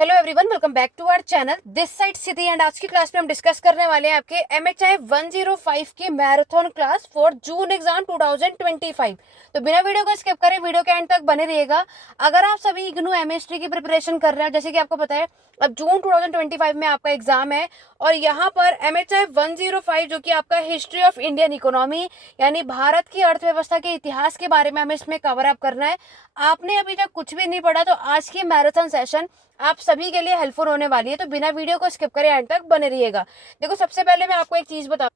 Hello everyone, welcome back to our channel. This side Siddhi and आज की class में हम डिस्कस करने वाले हैं आपके MHI 105 की marathon class for June exam 2025। तो बिना वीडियो को स्किप करें, वीडियो के एंड तक बने रहिएगा। अगर आप सभी इग्नू एमएसटी की प्रिपरेशन कर रहे हैं, जैसे कि आपको पता है अब जून 2025 में आपका एग्जाम है और यहाँ पर MHI 105 जो कि आपका हिस्ट्री ऑफ इंडियन इकोनॉमी यानी भारत की अर्थव्यवस्था के इतिहास के बारे में हमें इसमें कवर अप करना है। आपने अभी तक कुछ भी नहीं पढ़ा तो आज की मैराथन सेशन आप सभी के लिए हेल्पफुल होने वाली है, तो बिना वीडियो को स्किप करे एंड तक बने रहिएगा। देखो, सबसे पहले मैं आपको एक चीज बता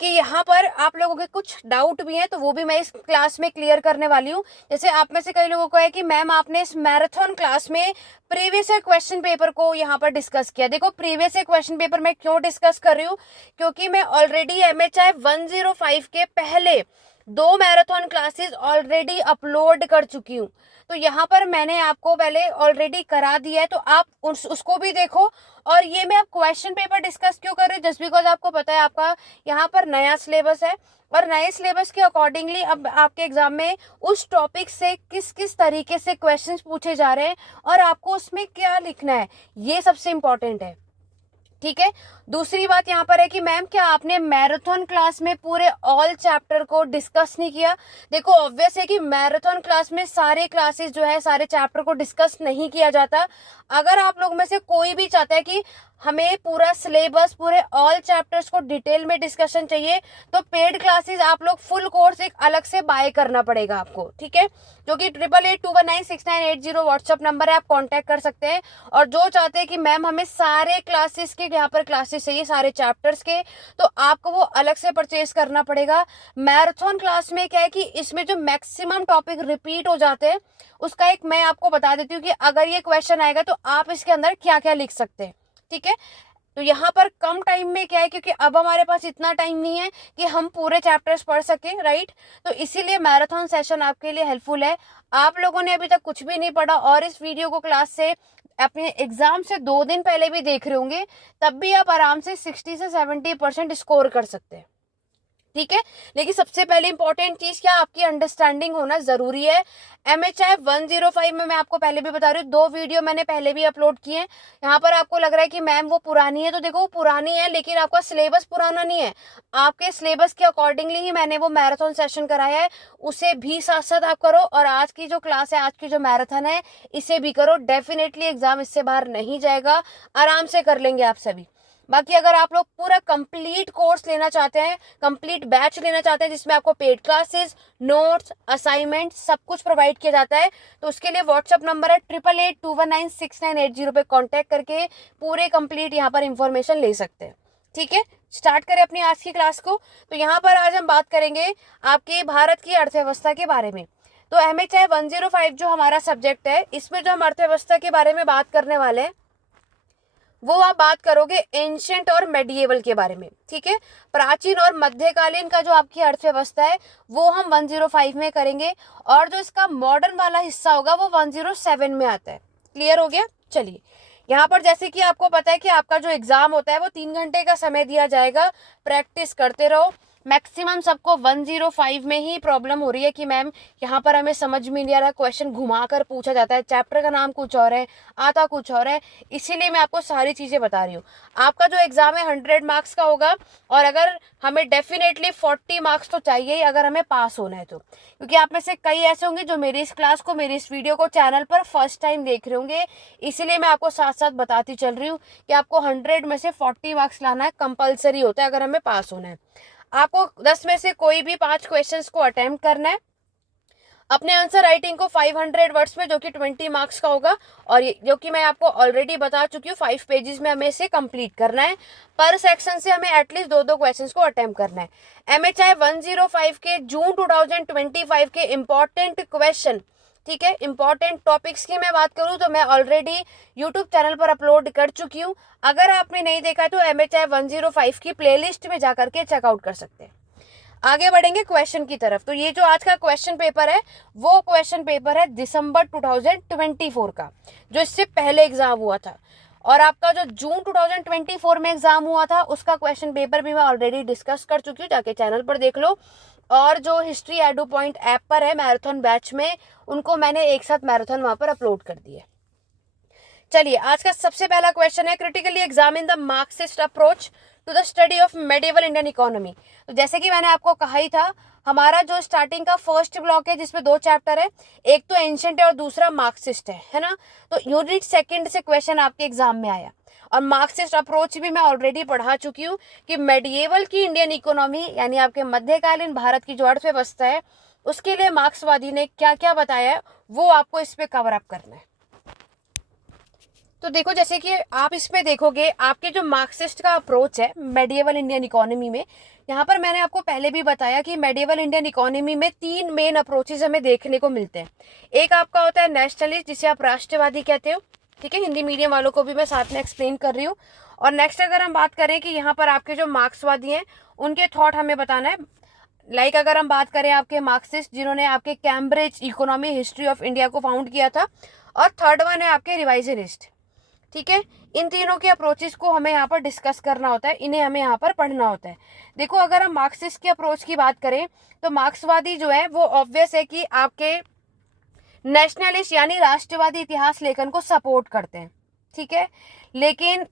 कि यहाँ पर आप लोगों के कुछ डाउट भी हैं, तो वो भी मैं इस क्लास में क्लियर करने वाली हूँ। जैसे आप में से कई लोगों को है कि मैम आपने इस मैराथन क्लास में प्रीवियस ईयर क्वेश्चन पेपर को यहाँ पर डिस्कस किया। देखो, प्रीवियस ईयर क्वेश्चन पेपर मैं क्यों डिस्कस कर रही हूँ, क्योंकि मैं ऑलरेडी MHI 105 के पहले 2 मैराथन क्लासेस ऑलरेडी अपलोड कर चुकी हूँ। तो यहाँ पर मैंने आपको पहले ऑलरेडी करा दिया है, तो आप उसको भी देखो। और ये मैं अब क्वेश्चन पेपर डिस्कस क्यों कर रही हूँ, जस्ट बिकॉज आपको पता है आपका यहाँ पर नया सिलेबस है और नए सिलेबस के अकॉर्डिंगली अब आपके एग्जाम में उस टॉपिक से किस किस तरीके से क्वेश्चंस पूछे जा रहे हैं और आपको उसमें क्या लिखना है, ये सबसे इंपॉर्टेंट है। ठीक है। दूसरी बात यहाँ पर है कि मैम क्या आपने मैराथन क्लास में पूरे ऑल चैप्टर को डिस्कस नहीं किया। देखो, ऑब्वियस है कि मैराथन क्लास में सारे क्लासेस जो है सारे चैप्टर को डिस्कस नहीं किया जाता। अगर आप लोग में से कोई भी चाहता है कि हमें पूरा सिलेबस पूरे ऑल चैप्टर्स को डिटेल में डिस्कशन चाहिए, तो पेड क्लासेस आप लोग फुल कोर्स एक अलग से बाय करना पड़ेगा आपको। ठीक है, जो कि 8881969880 व्हाट्सअप नंबर है, आप कांटेक्ट कर सकते हैं। और जो चाहते हैं कि मैम हमें सारे क्लासेस के यहाँ पर क्लासेस चाहिए सारे चैप्टर्स के, तो आपको वो अलग से परचेज करना पड़ेगा। मैराथन क्लास में क्या है कि इसमें जो मैक्सिमम टॉपिक रिपीट हो जाते हैं उसका एक मैं आपको बता देती हूँ कि अगर ये क्वेश्चन आएगा तो आप इसके अंदर क्या क्या लिख सकते हैं। ठीक है, तो यहाँ पर कम टाइम में क्या है, क्योंकि अब हमारे पास इतना टाइम नहीं है कि हम पूरे चैप्टर्स पढ़ सके, राइट। तो इसीलिए मैराथन सेशन आपके लिए हेल्पफुल है। आप लोगों ने अभी तक कुछ भी नहीं पढ़ा और इस वीडियो को क्लास से अपने एग्जाम से 2 दिन पहले भी देख रहे होंगे, तब भी आप आराम से 60 से 70% स्कोर कर सकते हैं। ठीक है, लेकिन सबसे पहले इंपॉर्टेंट चीज क्या, आपकी अंडरस्टैंडिंग होना जरूरी है। MHI 105 में मैं आपको पहले भी बता रही हूँ, 2 वीडियो मैंने पहले भी अपलोड किए हैं। यहाँ पर आपको लग रहा है कि मैम वो पुरानी है, तो देखो वो पुरानी है लेकिन आपका सिलेबस पुराना नहीं है। आपके सिलेबस के अकॉर्डिंगली ही मैंने वो मैराथन सेशन कराया है, उसे भी साथ साथ आप करो। और आज की जो क्लास है, आज की जो मैराथन है, इसे भी करो। डेफिनेटली एग्जाम इससे बाहर नहीं जाएगा, आराम से कर लेंगे आप सभी। बाकी अगर आप लोग पूरा कंप्लीट कोर्स लेना चाहते हैं, कंप्लीट बैच लेना चाहते हैं जिसमें आपको पेड क्लासेस, नोट्स, असाइनमेंट सब कुछ प्रोवाइड किया जाता है, तो उसके लिए व्हाट्सअप नंबर है 8881969880 पे कांटेक्ट करके पूरे कंप्लीट यहाँ पर इंफॉर्मेशन ले सकते हैं। ठीक है, स्टार्ट करें अपनी आज की क्लास को। तो यहाँ पर आज हम बात करेंगे आपके भारत की अर्थव्यवस्था के बारे में। तो MHI 105 जो हमारा सब्जेक्ट है, इसमें जो हम अर्थव्यवस्था के बारे में बात करने वाले हैं वो आप बात करोगे एंशियंट और मेडिएवल के बारे में। ठीक है, प्राचीन और मध्यकालीन का जो आपकी अर्थव्यवस्था है वो हम 105 में करेंगे और जो इसका मॉडर्न वाला हिस्सा होगा वो 107 में आता है। क्लियर हो गया। चलिए, यहाँ पर जैसे कि आपको पता है कि आपका जो एग्जाम होता है वो 3 घंटे का समय दिया जाएगा। प्रैक्टिस करते रहो। मैक्सिमम सबको 105 में ही प्रॉब्लम हो रही है कि मैम यहाँ पर हमें समझ में नहीं आ रहा, क्वेश्चन घुमा कर पूछा जाता है, चैप्टर का नाम कुछ और है, आता कुछ और है। इसीलिए मैं आपको सारी चीज़ें बता रही हूँ। आपका जो एग्जाम है 100 मार्क्स का होगा और अगर हमें डेफिनेटली 40 मार्क्स तो चाहिए ही अगर हमें पास होना है तो, क्योंकि आप में से कई ऐसे होंगे जो मेरी इस क्लास को, मेरी इस वीडियो को चैनल पर फर्स्ट टाइम देख रहे होंगे। इसीलिए मैं आपको साथ साथ बताती चल रही हूँ कि आपको 100 में से 40 मार्क्स लाना है, कंपलसरी होता है अगर हमें पास होना है। आपको 10 में से कोई भी 5 क्वेश्चंस को अटेम्प्ट करना है। अपने आंसर राइटिंग को 500 वर्ड्स में, जो कि 20 मार्क्स का होगा, और जो कि मैं आपको ऑलरेडी बता चुकी हूँ 5 पेजेस में हमें इसे कंप्लीट करना है। पर सेक्शन से हमें एटलीस्ट 2 क्वेश्चंस को अटेम्प्ट करना है। MHI 105 के जून 2025 के इंपॉर्टेंट क्वेश्चन, ठीक है, इंपॉर्टेंट टॉपिक्स की मैं बात करूं तो मैं ऑलरेडी यूट्यूब चैनल पर अपलोड कर चुकी हूं। अगर आपने नहीं देखा तो MHI 105 की प्लेलिस्ट में जाकर के चेकआउट कर सकते हैं। आगे बढ़ेंगे क्वेश्चन की तरफ। तो ये जो आज का क्वेश्चन पेपर है वो क्वेश्चन पेपर है दिसंबर 2024 का, जो इससे पहले एग्जाम हुआ था। और आपका जो जून 2024 में एग्जाम हुआ था उसका क्वेश्चन पेपर भी मैं ऑलरेडी डिस्कस कर चुकी हूँ, जाके चैनल पर देख लो। और जो हिस्ट्री एडू पॉइंट ऐप पर है मैराथन बैच में, उनको मैंने एक साथ मैराथन वहां पर अपलोड कर दिया। चलिए आज का सबसे पहला क्वेश्चन है, critically examine the Marxist approach to the study of medieval Indian economy. तो जैसे कि मैंने आपको कहा ही था, हमारा जो स्टार्टिंग का फर्स्ट ब्लॉक है जिसमें 2 चैप्टर है, एक तो एंशिएंट है और दूसरा मार्क्सिस्ट है ना। तो यूनिट सेकंड से क्वेश्चन आपके एग्जाम में आया, और मार्क्सिस्ट अप्रोच भी मैं ऑलरेडी पढ़ा चुकी हूँ कि मेडिएवल की इंडियन इकोनॉमी यानी आपके मध्यकालीन भारत की जो अर्थव्यवस्था है उसके लिए मार्क्सवादी ने क्या क्या बताया है वो आपको इस पे कवर अप करना है। तो देखो, जैसे कि आप इसमें देखोगे, आपके जो मार्क्सिस्ट का अप्रोच है मेडिएवल इंडियन इकोनॉमी में, यहाँ पर मैंने आपको पहले भी बताया कि मेडिएवल इंडियन इकोनॉमी में 3 मेन अप्रोचेस हमें देखने को मिलते हैं। एक आपका होता है नेशनलिस्ट, जिसे आप राष्ट्रवादी कहते हो, ठीक है, हिंदी मीडियम वालों को भी मैं साथ में एक्सप्लेन कर रही हूँ। और नेक्स्ट अगर हम बात करें कि यहाँ पर आपके जो मार्क्सवादी हैं उनके थॉट हमें बताना है, लाइक अगर हम बात करें आपके मार्क्सिस्ट जिन्होंने आपके Cambridge economy history of India को फाउंड किया था, और थर्ड वन है आपके रिवाइजनिस्ट, ठीक है। इन तीनों के अप्रोचेस को हमें यहाँ पर डिस्कस करना होता है, इन्हें हमें यहाँ पर पढ़ना होता है। देखो, अगर हम मार्क्सिस्ट के अप्रोच की बात करें तो मार्क्सवादी जो है वो ऑब्वियस है कि आपके नेशनलिस्ट यानी राष्ट्रवादी इतिहास लेखन को सपोर्ट करते हैं, ठीक है। लेकिन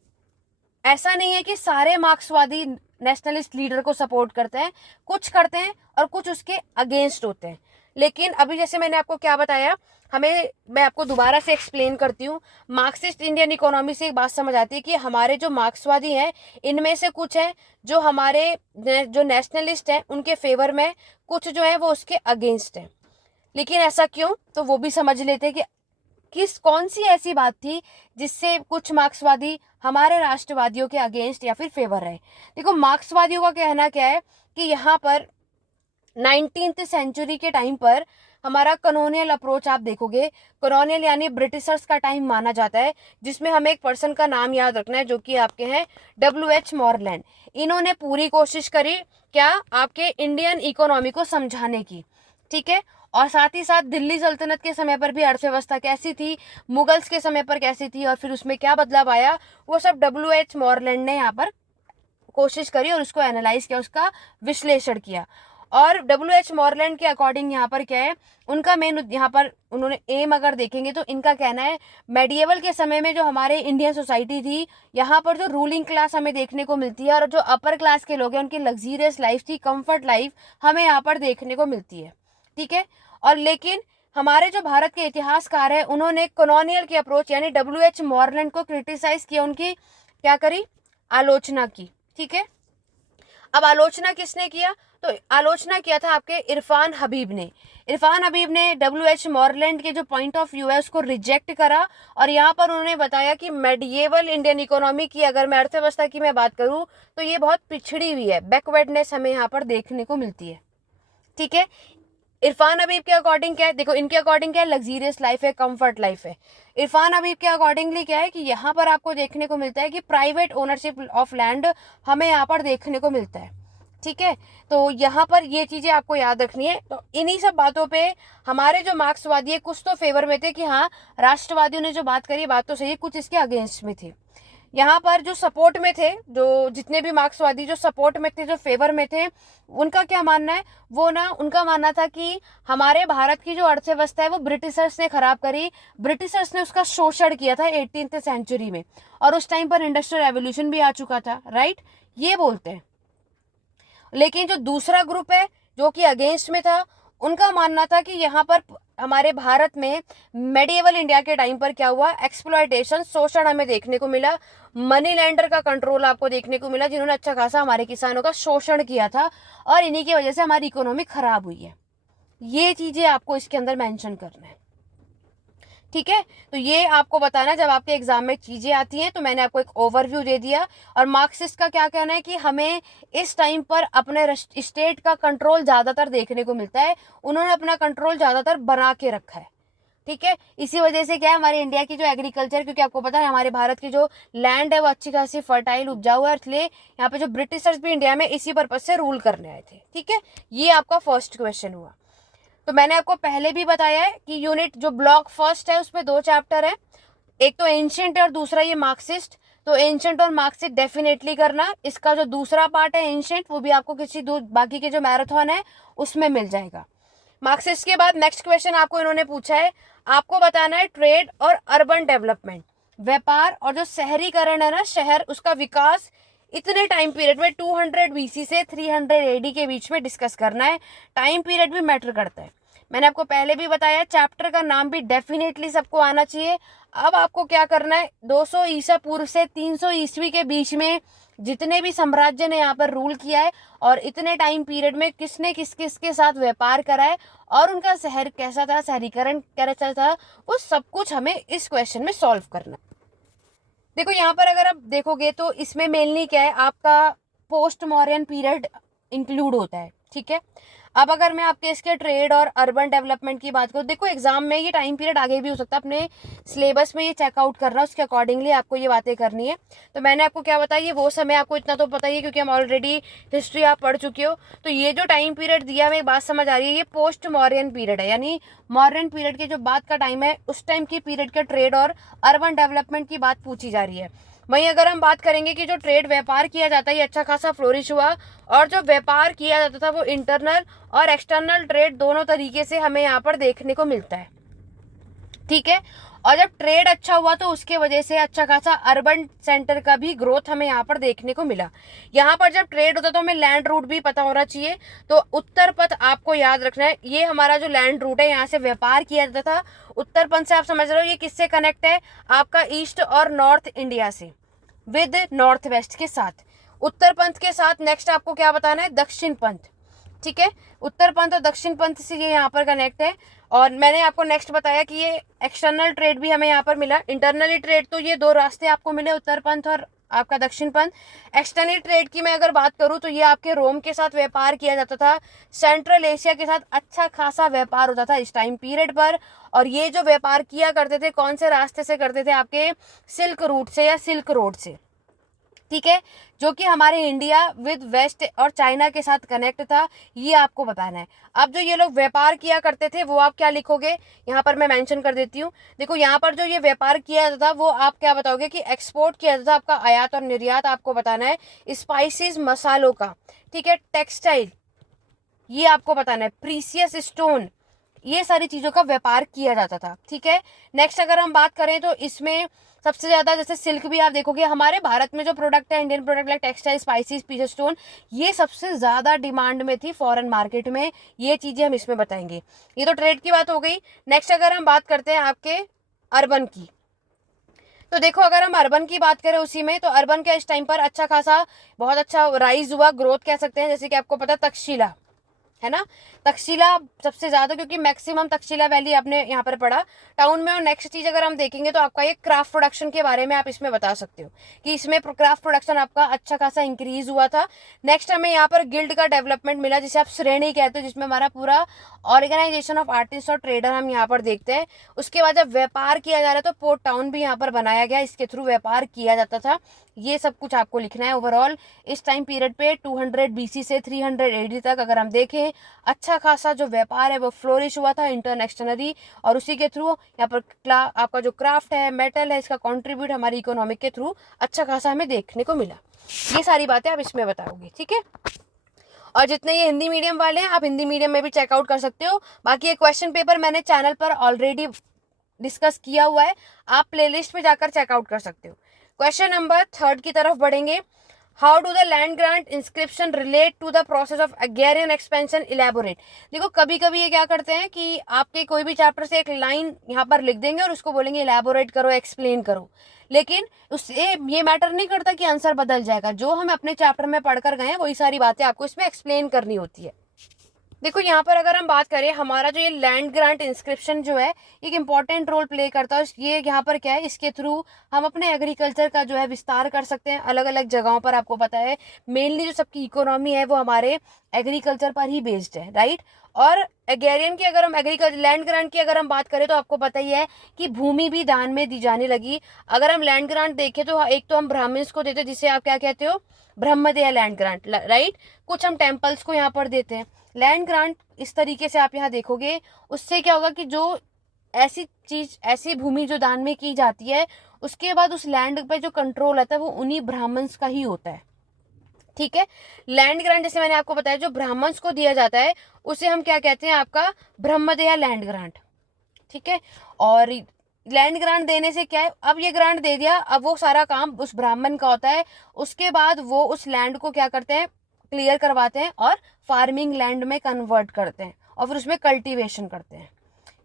ऐसा नहीं है कि सारे मार्क्सवादी नेशनलिस्ट लीडर को सपोर्ट करते हैं, कुछ करते हैं और कुछ उसके अगेंस्ट होते हैं। लेकिन अभी जैसे मैंने आपको क्या बताया, मैं आपको दोबारा से एक्सप्लेन करती हूँ। मार्क्सिस्ट इंडियन इकोनॉमी से एक बात समझ आती है कि हमारे जो मार्क्सवादी हैं इनमें से कुछ हैं जो हमारे जो नेशनलिस्ट हैं उनके फेवर में, कुछ जो है वो उसके अगेंस्ट हैं। लेकिन ऐसा क्यों, तो वो भी समझ लेते हैं कि कौन सी ऐसी बात थी जिससे कुछ मार्क्सवादी हमारे राष्ट्रवादियों के अगेंस्ट या फिर फेवर रहे। देखो, मार्क्सवादियों का कहना क्या है कि यहाँ पर 19th सेंचुरी के टाइम पर हमारा कॉलोनियल अप्रोच आप देखोगे, कॉलोनियल यानी ब्रिटिशर्स का टाइम माना जाता है, जिसमें हमें एक पर्सन का नाम याद रखना है जो कि आपके हैं WH मॉरलैंड। इन्होंने पूरी कोशिश करी क्या, आपके इंडियन इकोनॉमी को समझाने की, ठीक है। और साथ ही साथ दिल्ली सल्तनत के समय पर भी अर्थव्यवस्था कैसी थी, मुगल्स के समय पर कैसी थी और फिर उसमें क्या बदलाव आया, वो सब WH मॉरलैंड ने यहाँ पर कोशिश करी और उसको एनालाइज किया, उसका विश्लेषण किया। और WH मॉरलैंड के अकॉर्डिंग यहाँ पर क्या है, उनका मेन यहाँ पर उन्होंने एम अगर देखेंगे तो इनका कहना है मेडिएवल के समय में जो हमारे इंडियन सोसाइटी थी, यहाँ पर जो रूलिंग क्लास हमें देखने को मिलती है और जो अपर क्लास के लोग हैं उनकी लग्जीरियस लाइफ थी, कंफर्ट लाइफ हमें यहाँ पर देखने को मिलती है, ठीक है। और लेकिन हमारे जो भारत के इतिहासकार है उन्होंने कॉलोनियल की अप्रोच यानी WH मॉरलैंड को क्रिटिसाइज किया, उनकी क्या करी, आलोचना की, ठीक है। अब आलोचना किसने किया, तो आलोचना किया था आपके इरफान हबीब ने। इरफान हबीब ने WH मॉरलैंड के जो पॉइंट ऑफ व्यू है उसको रिजेक्ट करा, और यहाँ पर उन्होंने बताया कि मेडिएवल इंडियन इकोनॉमी की अगर मैं अर्थव्यवस्था की मैं बात करूँ तो ये बहुत पिछड़ी हुई है, बैकवर्डनेस हमें यहाँ पर देखने को मिलती है, ठीक है। इरफान हबीब के अकॉर्डिंग क्या है, देखो इनके अकॉर्डिंग क्या है, लग्जीरियस लाइफ है, कंफर्ट लाइफ है। इरफान हबीब के अकॉर्डिंगली क्या है कि यहाँ पर आपको देखने को मिलता है कि प्राइवेट ओनरशिप ऑफ लैंड हमें यहाँ पर देखने को मिलता है, ठीक है। तो यहाँ पर ये चीजें आपको याद रखनी है। तो इन्हीं सब बातों पे हमारे जो मार्क्सवादी है कुछ तो फेवर में थे कि हाँ, राष्ट्रवादियों ने जो बात करी बात तो सही है, कुछ इसके अगेंस्ट में थे। यहाँ पर जो सपोर्ट में थे, जो जितने भी मार्क्सवादी जो सपोर्ट में थे, जो फेवर में थे, उनका क्या मानना है, वो ना उनका मानना था कि हमारे भारत की जो अर्थव्यवस्था है वो ब्रिटिशर्स ने खराब करी, ब्रिटिशर्स ने उसका शोषण किया था 18th सेंचुरी में, और उस टाइम पर इंडस्ट्रियल रेवोल्यूशन भी आ चुका था, राइट, ये बोलते हैं। लेकिन जो दूसरा ग्रुप है जो कि अगेंस्ट में था, उनका मानना था कि यहाँ पर हमारे भारत में मेडिएवल इंडिया के टाइम पर क्या हुआ, एक्सप्लॉयटेशन, शोषण हमें देखने को मिला, मनी लैंडर का कंट्रोल आपको देखने को मिला, जिन्होंने अच्छा खासा हमारे किसानों का शोषण किया था, और इन्हीं की वजह से हमारी इकोनॉमी खराब हुई है। ये चीजें आपको इसके अंदर मेंशन करना है, ठीक है। तो ये आपको बताना जब आपके एग्जाम में चीजें आती हैं। तो मैंने आपको एक ओवरव्यू दे दिया। और मार्क्सिस्ट का क्या कहना है कि हमें इस टाइम पर अपने स्टेट का कंट्रोल ज्यादातर देखने को मिलता है, उन्होंने अपना कंट्रोल ज्यादातर बना के रखा है, ठीक है। इसी वजह से क्या है, हमारे इंडिया की जो एग्रीकल्चर, क्योंकि आपको पता है हमारे भारत की जो लैंड है वो अच्छी खासी फर्टाइल उपजाऊ है, इसलिए यहाँ पे जो ब्रिटिशर्स भी इंडिया में इसी पर्पज से रूल करने आए थे, ठीक है। ये आपका फर्स्ट क्वेश्चन हुआ। तो मैंने आपको पहले भी बताया है कि यूनिट जो ब्लॉक फर्स्ट है उसमें 2 चैप्टर है, एक तो एंशिएंट है और दूसरा ये मार्क्सिस्ट। तो एंशिएंट और मार्क्सिस्ट डेफिनेटली करना। इसका जो दूसरा पार्ट है एंशिएंट, वो भी आपको किसी बाकी के जो मैराथन है उसमें मिल जाएगा। मार्क्सिस्ट के बाद नेक्स्ट क्वेश्चन आपको इन्होंने पूछा है, आपको बताना है ट्रेड और अर्बन डेवलपमेंट। व्यापार और जो शहरीकरण है ना, शहर, उसका विकास इतने टाइम पीरियड में 200 BC से 300 AD के बीच में डिस्कस करना है। टाइम पीरियड भी मैटर करता है। मैंने आपको पहले भी बताया, चैप्टर का नाम भी डेफिनेटली सबको आना चाहिए। अब आपको क्या करना है, 200 ईसा पूर्व से 300 ईस्वी के बीच में जितने भी साम्राज्य ने यहाँ पर रूल किया है और इतने टाइम पीरियड में किसने किस किस के साथ व्यापार करा है और उनका शहर कैसा था, शहरीकरण कैसा था, वो सब कुछ हमें इस क्वेश्चन में सॉल्व करना है। देखो यहाँ पर अगर आप देखोगे तो इसमें मेनली क्या है, आपका पोस्ट मॉडर्न पीरियड इंक्लूड होता है। ठीक है, अब अगर मैं आपके इसके ट्रेड और अर्बन डेवलपमेंट की बात करूँ, देखो एग्जाम में ये टाइम पीरियड आगे भी हो सकता है, अपने सिलेबस में ये चेकआउट करना, उसके अकॉर्डिंगली आपको ये बातें करनी है। तो मैंने आपको क्या बताया, ये वो समय, आपको इतना तो पता ही है क्योंकि हम ऑलरेडी हिस्ट्री आप पढ़ चुके हो। तो ये जो टाइम पीरियड दिया है, एक बात समझ आ रही है, ये पोस्ट मॉडर्न पीरियड है, यानी मॉडर्न पीरियड के जो बाद का टाइम है, उस टाइम की पीरियड के ट्रेड और अर्बन डेवलपमेंट की बात पूछी जा रही है। वहीं अगर हम बात करेंगे कि जो ट्रेड व्यापार किया जाता है, ये अच्छा खासा फ्लोरिश हुआ, और जो व्यापार किया जाता था वो इंटरनल और एक्सटर्नल ट्रेड दोनों तरीके से हमें यहाँ पर देखने को मिलता है। ठीक है, और जब ट्रेड अच्छा हुआ तो उसके वजह से अच्छा खासा अर्बन सेंटर का भी ग्रोथ हमें यहाँ पर देखने को मिला। यहाँ पर जब ट्रेड होता तो हमें लैंड रूट भी पता होना चाहिए। तो उत्तर पथ आपको याद रखना है, ये हमारा जो लैंड रूट है, यहाँ से व्यापार किया जाता था। उत्तर पथ से आप समझ रहे हो ये किससे कनेक्ट है, आपका ईस्ट और नॉर्थ इंडिया से, विद नॉर्थ वेस्ट के साथ। उत्तर पंथ के साथ नेक्स्ट आपको क्या बताना है, दक्षिण पंथ। ठीक है, उत्तर पंथ और दक्षिण पंथ से ये यहाँ पर कनेक्ट है। और मैंने आपको नेक्स्ट बताया कि ये एक्सटर्नल ट्रेड भी हमें यहाँ पर मिला। इंटरनली ट्रेड तो ये दो रास्ते आपको मिले, उत्तर पंथ और आपका दक्षिण पंथ। एक्सटर्नल ट्रेड की मैं अगर बात करूँ तो ये आपके रोम के साथ व्यापार किया जाता था, सेंट्रल एशिया के साथ अच्छा खासा व्यापार होता था इस टाइम पीरियड पर। और ये जो व्यापार किया करते थे कौन से रास्ते से करते थे, आपके सिल्क रूट से या सिल्क रोड से। ठीक है, जो कि हमारे इंडिया विद वेस्ट और चाइना के साथ कनेक्ट था, ये आपको बताना है। अब जो ये लोग व्यापार किया करते थे वो आप क्या लिखोगे, यहाँ पर मैं मेंशन कर देती हूँ। देखो यहाँ पर जो ये व्यापार किया जाता था वो आप क्या बताओगे कि एक्सपोर्ट किया जाता था, आपका आयात और निर्यात आपको बताना है, स्पाइसेस मसालों का। ठीक है, टेक्सटाइल ये आपको बताना है, प्रीसियस स्टोन, ये सारी चीज़ों का व्यापार किया जाता था। ठीक है, नेक्स्ट अगर हम बात करें तो इसमें सबसे ज़्यादा जैसे सिल्क भी आप देखोगे, हमारे भारत में जो प्रोडक्ट है, Indian product like textile, spices, precious stone, ये सबसे ज़्यादा डिमांड में थी फॉरेन मार्केट में। ये चीज़ें हम इसमें बताएंगे। ये तो ट्रेड की बात हो गई। नेक्स्ट अगर हम बात करते हैं आपके अर्बन की, तो देखो अगर हम अर्बन की बात करें उसी में, तो अर्बन का इस टाइम पर अच्छा खासा बहुत अच्छा राइज हुआ, ग्रोथ कह सकते हैं। जैसे कि आपको पता है तक्षशिला है ना, तक्षशिला सबसे ज्यादा, क्योंकि मैक्सिमम तक्षशिला वैली आपने यहाँ पर पढ़ा टाउन में। और नेक्स्ट चीज अगर हम देखेंगे तो आपका ये क्राफ्ट प्रोडक्शन के बारे में आप इसमें बता सकते हो कि इसमें क्राफ्ट प्रोडक्शन आपका अच्छा खासा इंक्रीज हुआ था। नेक्स्ट हमें यहाँ पर गिल्ड का डेवलपमेंट मिला, जिसे आप श्रेणी कहते हो, जिसमें हमारा पूरा ऑर्गेनाइजेशन ऑफ आर्टिस्ट और ट्रेडर हम यहाँ पर देखते हैं। उसके बाद जब व्यापार किया जा रहा है तो पोर्ट टाउन भी यहाँ पर बनाया गया, इसके थ्रू व्यापार किया जाता था। ये सब कुछ आपको लिखना है। ओवरऑल इस टाइम पीरियड पे 200 BC से 300 AD तक अगर हम देखें, अच्छा खासा जो व्यापार है वो फ्लोरिश हुआ था इंटरनेशनली। और उसी के थ्रू यहाँ पर आपका जो क्राफ्ट है, मेटल है, इसका कंट्रीब्यूट हमारी इकोनॉमिक के थ्रू अच्छा खासा हमें देखने को मिला। ये सारी बातें आप इसमें बताओगे। ठीक है, और जितने ये हिंदी मीडियम वाले हैं आप हिंदी मीडियम में भी चेकआउट कर सकते हो। बाकी ये क्वेश्चन पेपर मैंने चैनल पर ऑलरेडी डिस्कस किया हुआ है, आप प्लेलिस्ट में जाकर चेकआउट कर सकते हो। क्वेश्चन नंबर 3 की तरफ बढ़ेंगे। How do the land grant inscription relate to the process of agrarian expansion, elaborate. देखो कभी कभी ये क्या करते हैं कि आपके कोई भी चैप्टर से एक लाइन यहाँ पर लिख देंगे और उसको बोलेंगे इलेबोरेट करो, एक्सप्लेन करो, लेकिन उससे ये मैटर नहीं करता कि आंसर बदल जाएगा। जो हम अपने चैप्टर में पढ़कर गए हैं वही सारी बातें आपको इसमें एक्सप्लेन करनी होती है। देखो यहाँ पर अगर हम बात करें, हमारा जो ये लैंड ग्रांट इंस्क्रिप्शन जो है एक इम्पॉर्टेंट रोल प्ले करता है। ये यहाँ पर क्या है, इसके थ्रू हम अपने एग्रीकल्चर का जो है विस्तार कर सकते हैं अलग अलग जगहों पर। आपको पता है मेनली जो सबकी इकोनॉमी है वो हमारे एग्रीकल्चर पर ही बेस्ड है, राइट। और एग्रेरियन की अगर हम एग्रीकल्चर लैंड ग्रांट की अगर हम बात करें तो आपको पता ही है कि भूमि भी दान में दी जाने लगी। अगर हम लैंड ग्रांट देखें तो एक तो हम ब्राह्मण्स को देते हैं, जिसे आप क्या कहते हो, ब्रह्मदेय लैंड ग्रांट, राइट। कुछ हम टेम्पल्स को यहाँ पर देते हैं लैंड ग्रांट। इस तरीके से आप यहाँ देखोगे, उससे क्या होगा कि जो ऐसी चीज, ऐसी भूमि जो दान में की जाती है, उसके बाद उस लैंड पे जो कंट्रोल आता है वो उन्हीं ब्राह्मण्स का ही होता है। ठीक है, लैंड ग्रांट जैसे मैंने आपको बताया जो ब्राह्मण्स को दिया जाता है उसे हम क्या कहते हैं, आपका ब्रह्मदेय लैंड ग्रांट। ठीक है, और लैंड ग्रांट देने से क्या है, अब ये ग्रांट दे दिया, अब वो सारा काम उस ब्राह्मण का होता है, उसके बाद वो उस लैंड को क्या करते हैं, क्लियर करवाते हैं और फार्मिंग लैंड में कन्वर्ट करते हैं और फिर उसमें कल्टीवेशन करते हैं।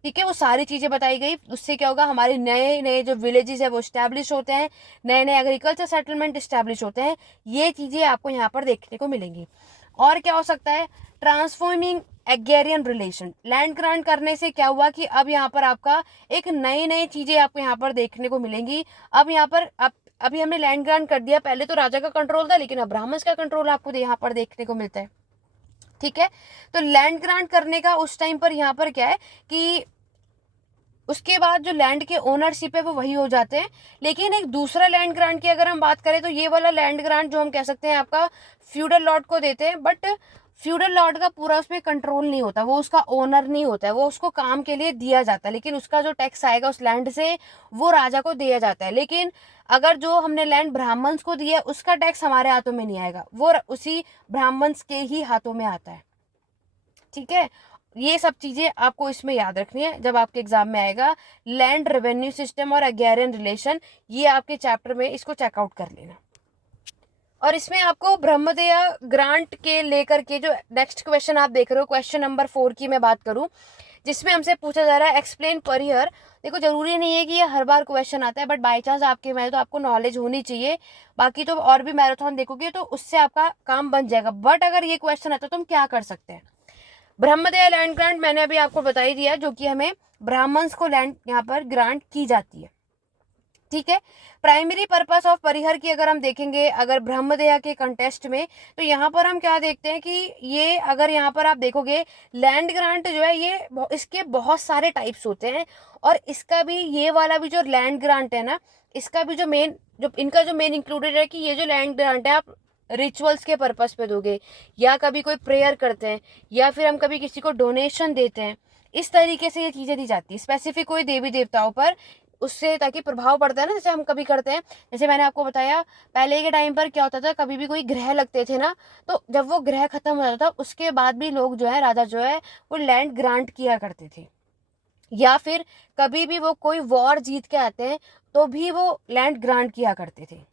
ठीक है, वो सारी चीजें बताई गई। उससे क्या होगा, हमारे नए नए जो विलेजेस है वो स्टैब्लिश होते हैं, नए नए एग्रीकल्चर सेटलमेंट स्टैब्लिश होते हैं। ये चीजें आपको यहाँ पर देखने को मिलेंगी। और क्या हो सकता है, transforming agrarian relation. Land grant करने से क्या हुआ कि अब यहाँ पर आपका एक नई नई चीजें आपको यहाँ पर देखने को मिलेंगी। अब यहाँ पर अभी हमने लैंड ग्रांट कर दिया, पहले तो राजा का कंट्रोल था, लेकिन अब ब्राह्मण्स का कंट्रोल आपको यहाँ पर देखने को मिलता है। ठीक है, तो लैंड ग्रांट करने का उस टाइम पर यहाँ पर क्या है कि उसके बाद जो लैंड के ओनरशिप है वो वही हो जाते हैं। लेकिन एक दूसरा लैंड ग्रांट की अगर हम बात करें तो ये वाला लैंड ग्रांट जो हम कह सकते हैं आपका फ्यूडल लॉर्ड को देते हैं, बट फ्यूडल लॉर्ड का पूरा उसमें कंट्रोल नहीं होता, वो उसका ओनर नहीं होता है, वो उसको काम के लिए दिया जाता है, लेकिन उसका जो टैक्स आएगा उस लैंड से वो राजा को दिया जाता है। लेकिन अगर जो हमने लैंड ब्राह्मण्स को दिया उसका टैक्स हमारे हाथों में नहीं आएगा, वो उसी ब्राह्मण्स के ही हाथों में आता है। ठीक है, ये सब चीजें आपको इसमें याद रखनी है जब आपके एग्जाम में आएगा लैंड रेवेन्यू सिस्टम और एग्रेरियन रिलेशन, ये आपके चैप्टर में, इसको चेकआउट कर लेना। और इसमें आपको ब्रह्मदया ग्रांट के लेकर के जो नेक्स्ट क्वेश्चन आप देख रहे हो, क्वेश्चन नंबर 4 की मैं बात करूं, जिसमें हमसे पूछा जा रहा है एक्सप्लेन परिहर। देखो जरूरी नहीं है कि ये हर बार क्वेश्चन आता है, बट बाई चांस आपके में तो आपको नॉलेज होनी चाहिए, बाकी तो और भी मैराथन देखोगे तो उससे आपका काम बन जाएगा। बट अगर ये क्वेश्चन आता है तो हम क्या कर सकते हैं। ब्रह्मदया लैंड ग्रांट मैंने अभी आपको बता ही दिया, जो कि हमें ब्राह्मण्स को लैंड यहाँ पर ग्रांट की जाती है। ठीक है, प्राइमरी पर्पस ऑफ परिहर की अगर हम देखेंगे अगर ब्रह्मदया के कंटेस्ट में, तो यहाँ पर हम क्या देखते हैं कि ये अगर यहाँ पर आप देखोगे लैंड ग्रांट जो है ये इसके बहुत सारे टाइप्स होते हैं, और इसका भी ये वाला भी जो लैंड ग्रांट है ना, इसका भी जो मेन जो इनका जो मेन इंक्लूडेड है कि ये जो लैंड ग्रांट है आप रिचुअल्स के पर्पस पे दोगे, या कभी कोई प्रेयर करते हैं, या फिर हम कभी किसी को डोनेशन देते हैं, इस तरीके से ये चीजें दी जाती है स्पेसिफिक कोई देवी देवताओं पर, उससे ताकि प्रभाव पड़ता है ना, जैसे हम कभी करते हैं। जैसे मैंने आपको बताया पहले के टाइम पर क्या होता था, कभी भी कोई ग्रह लगते थे ना, तो जब वो ग्रह खत्म हो जाता था उसके बाद भी लोग जो है, राजा जो है वो लैंड ग्रांट किया करते थे, या फिर कभी भी वो कोई वॉर जीत के आते हैं तो भी वो लैंड ग्रांट किया करते थे।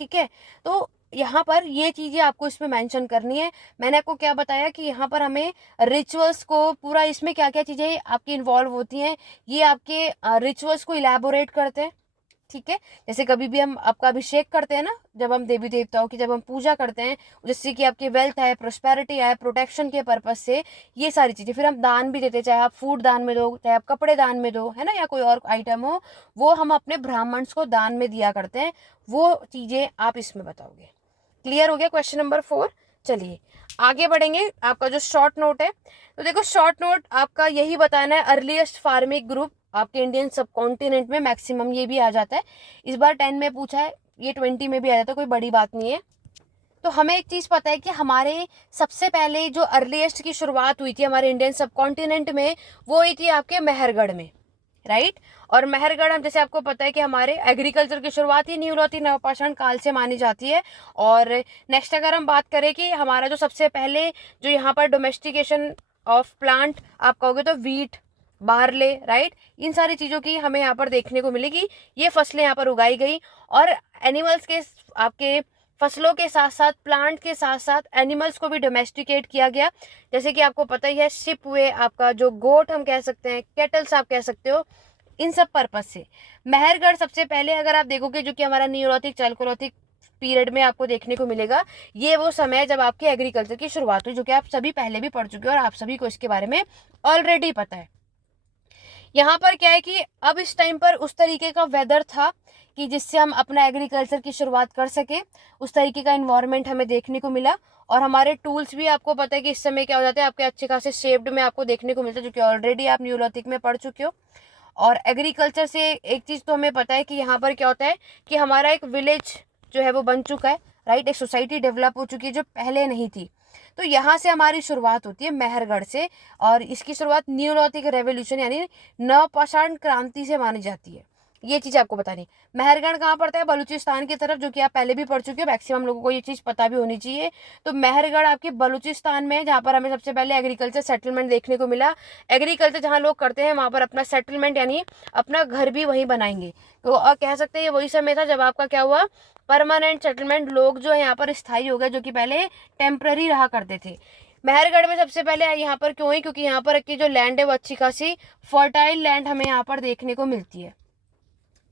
ठीक है, तो यहाँ पर ये चीजें आपको इसमें मेंशन करनी है। मैंने आपको क्या बताया कि यहाँ पर हमें रिचुअल्स को पूरा, इसमें क्या क्या चीजें आपकी इन्वॉल्व होती हैं, ये आपके रिचुअल्स को इलेबोरेट करते हैं। ठीक है, जैसे कभी भी हम आपका अभिषेक करते हैं ना, जब हम देवी देवताओं की जब हम पूजा करते हैं, जिससे कि आपकी वेल्थ है, प्रोस्पेरिटी है, प्रोटेक्शन के पर्पज से, ये सारी चीजें। फिर हम दान भी देते हैं, चाहे आप फूड दान में दो, चाहे आप कपड़े दान में दो, है ना, या कोई और आइटम हो, वो हम अपने ब्राह्मण्स को दान में दिया करते हैं। वो चीजें आप इसमें बताओगे। क्लियर हो गया क्वेश्चन नंबर 4। चलिए आगे बढ़ेंगे। आपका जो शॉर्ट नोट है, तो देखो शॉर्ट नोट आपका यही बताना है, अर्लीस्ट फार्मिंग ग्रुप आपके इंडियन सब कॉन्टिनेंट में मैक्सिमम ये भी आ जाता है। इस बार 10 में पूछा है, ये 20 में भी आ जाता है, कोई बड़ी बात नहीं है। तो हमें एक चीज पता है कि हमारे सबसे पहले जो अर्लीस्ट की शुरुआत हुई थी हमारे इंडियन सब कॉन्टिनेंट में, वो हुई थी आपके मेहरगढ़ में, राइट। और मेहरगढ़ हम, जैसे आपको पता है कि हमारे एग्रीकल्चर की शुरुआत ही नीलोती नवपाषाण काल से मानी जाती है। और नेक्स्ट अगर हम बात करें कि हमारा जो सबसे पहले जो यहाँ पर डोमेस्टिकेशन ऑफ प्लांट आप कहोगे तो वीट, बार्ले, राइट, इन सारी चीज़ों की हमें यहाँ पर देखने को मिलेगी। ये फसलें यहाँ पर उगाई गई, और एनिमल्स के आपके फसलों के साथ साथ प्लांट के साथ साथ एनिमल्स को भी डोमेस्टिकेट किया गया। जैसे कि आपको पता ही है, शिप हुए, आपका जो गोट हम कह सकते हैं, केटल्स आप कह सकते हो, इन सब पर्पज से मेहरगढ़ सबसे पहले अगर आप देखोगे, जो कि हमारा न्यूरोथिक चैल्कोलिथिक पीरियड में आपको देखने को मिलेगा, ये वो समय जब आपके एग्रीकल्चर की शुरुआत हुई, जो कि आप सभी पहले भी पढ़ चुके हो और आप सभी को इसके बारे में ऑलरेडी पता है। यहाँ पर क्या है कि अब इस टाइम पर उस तरीके का वेदर था कि जिससे हम अपना एग्रीकल्चर की शुरुआत कर सके, उस तरीके का इन्वायरमेंट हमें देखने को मिला। और हमारे टूल्स भी आपको पता है कि इस समय क्या हो जाते हैं, आपके अच्छे खासे शेप्ड में आपको देखने को मिलता है, जो कि ऑलरेडी आप न्यूरोथिक में पढ़ चुके हो। और एग्रीकल्चर से एक चीज़ तो हमें पता है कि यहाँ पर क्या होता है कि हमारा एक विलेज जो है वो बन चुका है, राइट, एक सोसाइटी डेवलप हो चुकी है जो पहले नहीं थी। तो यहाँ से हमारी शुरुआत होती है मेहरगढ़ से, और इसकी शुरुआत न्यूरोथिक रेवोल्यूशन यानी नवपाषाण क्रांति से मानी जाती है। ये चीज़ आपको बतानी। मेहरगढ़ कहाँ पड़ता है? बलूचिस्तान की तरफ, जो कि आप पहले भी पढ़ चुके हो, मैक्सिमम लोगों को ये चीज़ पता भी होनी चाहिए। तो मेहरगढ़ आपकी बलूचिस्तान में, जहाँ पर हमें सबसे पहले एग्रीकल्चर सेटलमेंट देखने को मिला। एग्रीकल्चर जहाँ लोग करते हैं वहाँ पर अपना सेटलमेंट यानी अपना घर भी वहीं बनाएंगे। तो और कह सकते हैं ये वही समय था जब आपका क्या हुआ, परमानेंट सेटलमेंट, लोग जो है यहाँ पर स्थायी हो गए, जो कि पहले टेम्पररी रहा करते थे। मेहरगढ़ में सबसे पहले यहाँ पर क्यों है? क्योंकि यहाँ पर की जो लैंड है वो अच्छी खासी फर्टाइल लैंड हमें यहाँ पर देखने को मिलती है।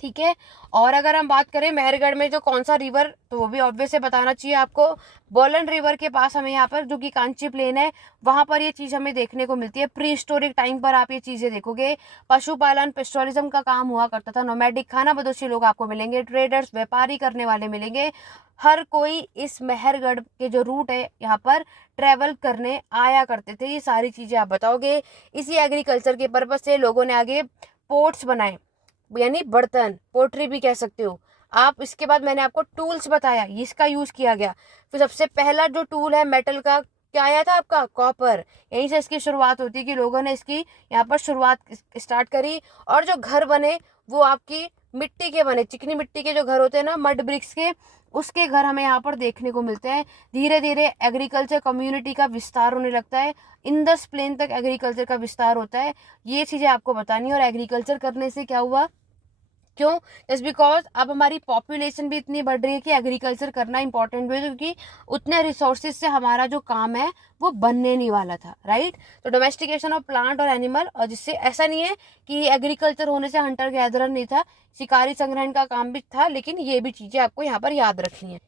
ठीक है। और अगर हम बात करें मेहरगढ़ में जो कौन सा रिवर, तो वो भी ऑब्वियस है बताना चाहिए आपको। बोलन रिवर के पास हमें यहाँ पर जो कि कांची प्लेन है, वहां पर ये चीज हमें देखने को मिलती है। प्री हिस्टोरिक टाइम पर आप ये चीजें देखोगे। पशुपालन, पेस्टोरिज्म का काम हुआ करता था। नोमैडिक, खाना बदोशी लोग आपको मिलेंगे। ट्रेडर्स, व्यापारी करने वाले मिलेंगे। हर कोई इस मेहरगढ़ के जो रूट है यहाँ पर ट्रेवल करने आया करते थे। ये सारी चीजें आप बताओगे। इसी एग्रीकल्चर के पर्पज से लोगों ने आगे पोर्ट्स बनाए, यानी बर्तन, पोट्री भी कह सकते हो आप। इसके बाद मैंने आपको टूल्स बताया, इसका यूज किया गया। फिर सबसे पहला जो टूल है मेटल का, क्या आया था आपका? कॉपर। यहीं से इसकी शुरुआत होती है कि लोगों ने इसकी यहाँ पर शुरुआत स्टार्ट करी। और जो घर बने वो आपकी मिट्टी के बने, चिकनी मिट्टी के जो घर होते हैं ना, मड ब्रिक्स के, उसके घर हमें यहाँ पर देखने को मिलते हैं। धीरे धीरे एग्रीकल्चर कम्युनिटी का विस्तार होने लगता है। इंडस प्लेन तक एग्रीकल्चर का विस्तार होता है। ये चीजें आपको बतानी है। और एग्रीकल्चर करने से क्या हुआ, क्यों? जस्ट बिकॉज अब हमारी पॉपुलेशन भी इतनी बढ़ रही है कि एग्रीकल्चर करना इंपॉर्टेंट है, क्योंकि उतने रिसोर्सेज से हमारा जो काम है वो बनने नहीं वाला था, राइट। तो डोमेस्टिकेशन ऑफ प्लांट और एनिमल, और जिससे ऐसा नहीं है कि एग्रीकल्चर होने से हंटर गैदरर नहीं था, शिकारी संग्रहण का काम भी था, लेकिन ये भी चीजें आपको यहाँ पर याद रखनी है।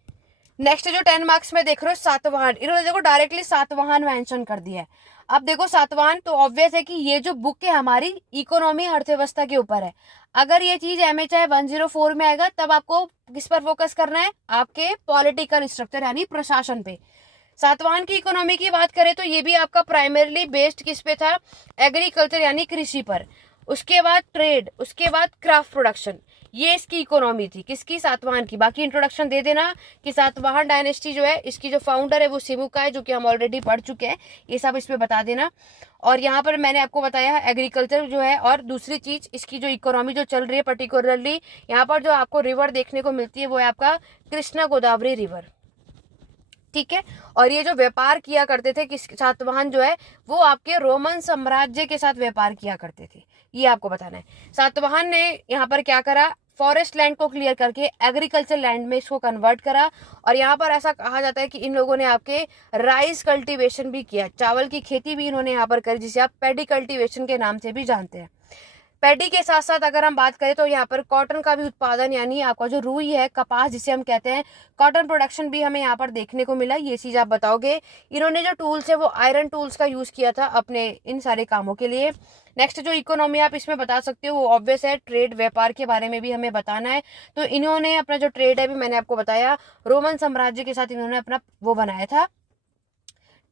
नेक्स्ट जो 10 मार्क्स में देख रहे हो, सातवाहन, इन्होंने देखो डायरेक्टली सातवाहन मेंशन कर दिया है। अब देखो सातवाहन, तो ऑब्वियस है कि ये जो बुक है हमारी इकोनॉमी अर्थव्यवस्था के ऊपर है। अगर ये चीज MHI 104 में आएगा तब आपको किस पर फोकस करना है? आपके पॉलिटिकल स्ट्रक्चर यानी प्रशासन पे। सातवाहन की इकोनॉमी की बात करें तो ये भी आपका प्राइमरीली बेस्ड किस पे था? एग्रीकल्चर यानी कृषि पर। उसके बाद ट्रेड, उसके बाद क्राफ्ट प्रोडक्शन, ये इसकी इकोनॉमी थी। किसकी? सातवाहन की। बाकी इंट्रोडक्शन दे देना कि सातवाहन डायनेस्टी जो है, इसकी जो फाउंडर है वो सिमुका है, जो कि हम ऑलरेडी पढ़ चुके हैं। ये सब इसमें बता देना। और यहाँ पर मैंने आपको बताया है एग्रीकल्चर जो है। और दूसरी चीज, इसकी जो इकोनॉमी जो चल रही है पर्टिकुलरली, यहाँ पर जो आपको रिवर देखने को मिलती है वो है आपका कृष्णा गोदावरी रिवर। ठीक है। और ये जो व्यापार किया करते थे, किस सातवाहन जो है वो आपके रोमन साम्राज्य के साथ व्यापार किया करते थे, ये आपको बताना है। सातवाहन ने यहाँ पर क्या करा, फॉरेस्ट लैंड को क्लियर करके एग्रीकल्चर लैंड में इसको कन्वर्ट करा। और यहाँ पर ऐसा कहा जाता है कि इन लोगों ने आपके राइस कल्टीवेशन भी किया, चावल की खेती भी इन्होंने यहाँ पर करी, जिसे आप पैडी कल्टीवेशन के नाम से भी जानते हैं। पैडी के साथ साथ अगर हम बात करें तो यहाँ पर कॉटन का भी उत्पादन, यानी आपका जो रुई है, कपास जिसे हम कहते हैं, कॉटन प्रोडक्शन भी हमें यहाँ पर देखने को मिला। ये चीज आप बताओगे। इन्होंने जो टूल्स है वो आयरन टूल्स का यूज किया था अपने इन सारे कामों के लिए। नेक्स्ट जो इकोनॉमी आप इसमें बता सकते हो वो ऑब्वियस है, ट्रेड, व्यापार के बारे में भी हमें बताना है। तो इन्होंने अपना जो ट्रेड है भी मैंने आपको बताया, रोमन साम्राज्य के साथ इन्होंने अपना वो बनाया था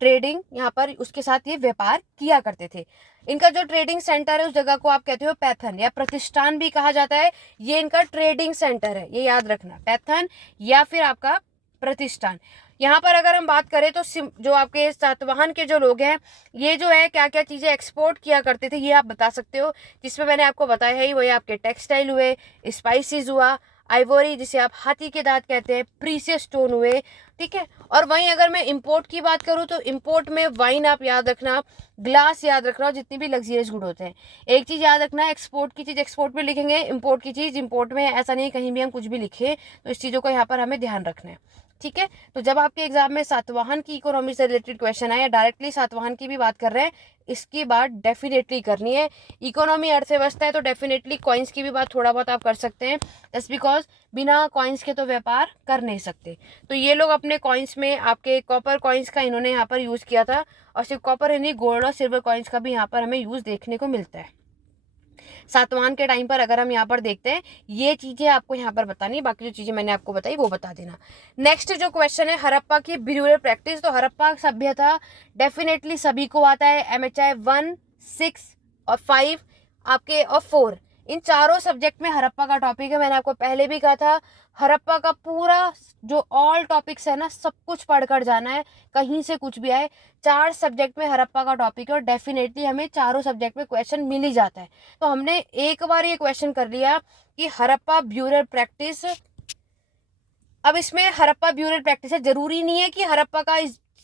ट्रेडिंग, यहाँ पर उसके साथ ये व्यापार किया करते थे। इनका जो ट्रेडिंग सेंटर है उस जगह को आप कहते हो पैथन या प्रतिष्ठान भी कहा जाता है। ये इनका ट्रेडिंग सेंटर है, ये याद रखना, पैथन या फिर आपका प्रतिष्ठान। यहाँ पर अगर हम बात करें तो जो आपके सातवाहन के जो लोग हैं, ये जो है क्या क्या चीजें एक्सपोर्ट किया करते थे ये आप बता सकते हो। जिसमें मैंने आपको बताया ही, वही आपके टेक्सटाइल हुए, स्पाइसेस हुआ, आइवरी जिसे आप हाथी के दांत कहते हैं, प्रीसियस स्टोन हुए। ठीक है। और वहीं अगर मैं इंपोर्ट की बात करूं तो इंपोर्ट में वाइन आप याद रखना, ग्लास याद रखना, और जितनी भी लग्जरियस गुड होते हैं। एक चीज याद रखना, एक्सपोर्ट की चीज एक्सपोर्ट में लिखेंगे, इंपोर्ट की चीज इंपोर्ट में। ऐसा नहीं कहीं भी हम कुछ भी लिखे, तो इस चीजों को यहाँ पर हमें ध्यान रखना है। ठीक है। तो जब आपके एग्जाम में सातवाहन की इकोनॉमी से रिलेटेड क्वेश्चन आए या डायरेक्टली सातवाहन की भी बात कर रहे हैं, इसकी बात डेफिनेटली करनी है। इकोनॉमी अर्थव्यवस्था है तो डेफिनेटली कॉइन्स की भी बात थोड़ा बहुत आप कर सकते हैं, जस्ट बिकॉज बिना कॉइन्स के तो व्यापार कर नहीं सकते। तो ये लोग अपने कॉइन्स में आपके कॉपर कॉइन्स का इन्होंने यहाँ पर यूज किया था। और सिर्फ कॉपर ही नहीं, गोल्ड और सिल्वर कॉइन्स का भी यहाँ पर हमें यूज देखने को मिलता है। सातवाहन के टाइम पर अगर हम यहाँ पर देखते हैं, ये चीजें आपको यहाँ पर बतानी, बाकी जो चीजें मैंने आपको बताई वो बता देना। नेक्स्ट जो क्वेश्चन है, हड़प्पा की ब्यूरल प्रैक्टिस। तो हड़प्पा सभ्यता डेफिनेटली सभी को आता है। MHI 1, 6 और 5 आपके और 4, इन चारों सब्जेक्ट में हड़प्पा का टॉपिक है। मैंने आपको पहले भी कहा था हड़प्पा का पूरा जो ऑल टॉपिक्स है ना, सब कुछ पढ़कर जाना है, कहीं से कुछ भी आए। 4 सब्जेक्ट में हड़प्पा का टॉपिक है और डेफिनेटली हमें चारों सब्जेक्ट में क्वेश्चन मिल ही जाता है। तो हमने एक बार ये क्वेश्चन कर लिया कि हड़प्पा ब्यूरल प्रैक्टिस। अब इसमें हड़प्पा ब्यूरल प्रैक्टिस है, जरूरी नहीं है कि हड़प्पा का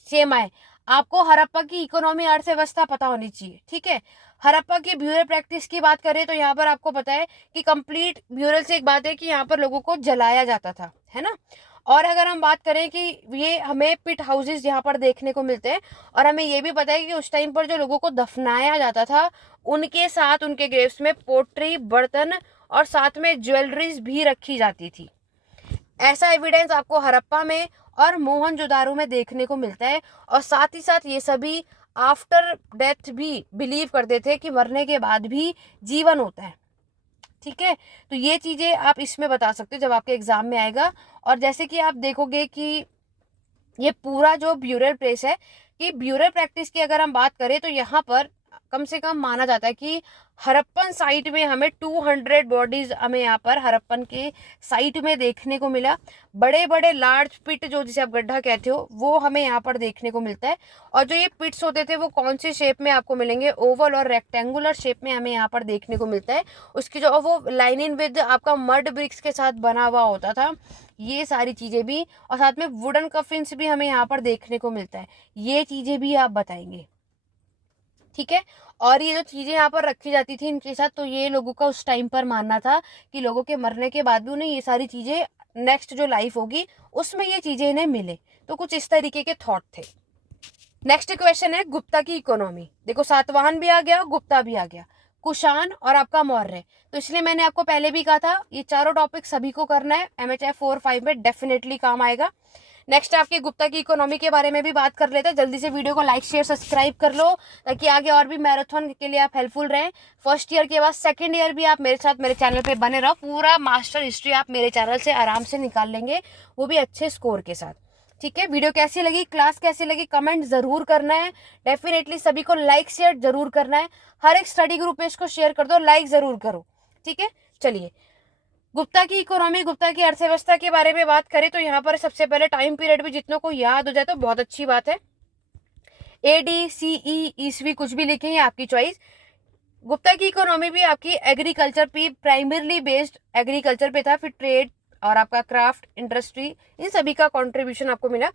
सेम आए, आपको हड़प्पा की इकोनॉमी अर्थव्यवस्था पता होनी चाहिए, ठीक है। हड़प्पा की ब्यूरल प्रैक्टिस की बात करें तो यहाँ पर आपको पता है कि कंप्लीट ब्यूरल से एक बात है कि यहाँ पर लोगों को जलाया जाता था, है ना। और अगर हम बात करें कि ये हमें पिट हाउसेस यहाँ पर देखने को मिलते हैं, और हमें ये भी पता है कि उस टाइम पर जो लोगों को दफनाया जाता था उनके साथ उनके ग्रेव्स में पोट्री, बर्तन और साथ में ज्वेलरीज भी रखी जाती थी। ऐसा एविडेंस आपको हड़प्पा में और मोहनजोदारो में देखने को मिलता है। और साथ ही साथ ये सभी आफ्टर डेथ भी बिलीव करते थे कि मरने के बाद भी जीवन होता है, ठीक है। तो ये चीजें आप इसमें बता सकते हो जब आपके एग्जाम में आएगा। और जैसे कि आप देखोगे कि ये पूरा जो ब्यूरल प्लेस है, कि ब्यूरल प्रैक्टिस की अगर हम बात करें तो यहाँ पर कम से कम माना जाता है कि हड़प्पन साइट में हमें 200 बॉडीज हमें यहाँ पर हड़प्पन के साइट में देखने को मिला। बड़े बड़े लार्ज पिट जो जिसे आप गड्ढा कहते हो वो हमें यहाँ पर देखने को मिलता है। और जो ये पिट्स होते थे वो कौन से शेप में आपको मिलेंगे, ओवल और रेक्टेंगुलर शेप में हमें यहाँ पर देखने को मिलता है। उसकी जो वो लाइनिंग विद आपका मड ब्रिक्स के साथ बना हुआ होता था, ये सारी चीजें भी। और साथ में वुडन कफिन्स भी हमें यहाँ पर देखने को मिलता है, ये चीजें भी आप बताएंगे, ठीक है। और ये जो चीजें यहाँ पर रखी जाती थी इनके साथ, तो ये लोगों का उस टाइम पर मानना था कि लोगों के मरने के बाद भी उन्हें ये सारी चीजें नेक्स्ट जो लाइफ होगी उसमें ये चीजें इन्हें मिले। तो कुछ इस तरीके के थॉट थे। नेक्स्ट क्वेश्चन है गुप्ता की इकोनॉमी। देखो सातवाहन भी आ गया, गुप्ता भी आ गया, कुषाण और आपका मौर्य। तो इसलिए मैंने आपको पहले भी कहा था ये चारों टॉपिक सभी को करना है, MHI 4-5 में डेफिनेटली काम आएगा। नेक्स्ट आपके गुप्ता की इकोनॉमी के बारे में भी बात कर लेते हैं। जल्दी से वीडियो को लाइक शेयर सब्सक्राइब कर लो ताकि आगे और भी मैराथन के लिए आप हेल्पफुल रहें। फर्स्ट ईयर के बाद सेकंड ईयर भी आप मेरे साथ मेरे चैनल पे बने रहो, पूरा मास्टर हिस्ट्री आप मेरे चैनल से आराम से निकाल लेंगे, वो भी अच्छे स्कोर के साथ, ठीक है। वीडियो कैसी लगी, क्लास कैसी लगी, कमेंट जरूर करना है। डेफिनेटली सभी को लाइक शेयर जरूर करना है, हर एक स्टडी ग्रुप में इसको शेयर कर दो, लाइक जरूर करो, ठीक है। चलिए गुप्ता की इकोनॉमी, गुप्ता की अर्थव्यवस्था के बारे में बात करें तो यहाँ पर सबसे पहले टाइम पीरियड भी जितनों को याद हो जाए तो बहुत अच्छी बात है। AD CE ईस्वी कुछ भी लिखें, आपकी चॉइस। गुप्ता की इकोनॉमी भी आपकी एग्रीकल्चर पे प्राइमरली बेस्ड एग्रीकल्चर पे था, फिर ट्रेड और आपका क्राफ्ट इंडस्ट्री, इन सभी का कंट्रीब्यूशन आपको मिला।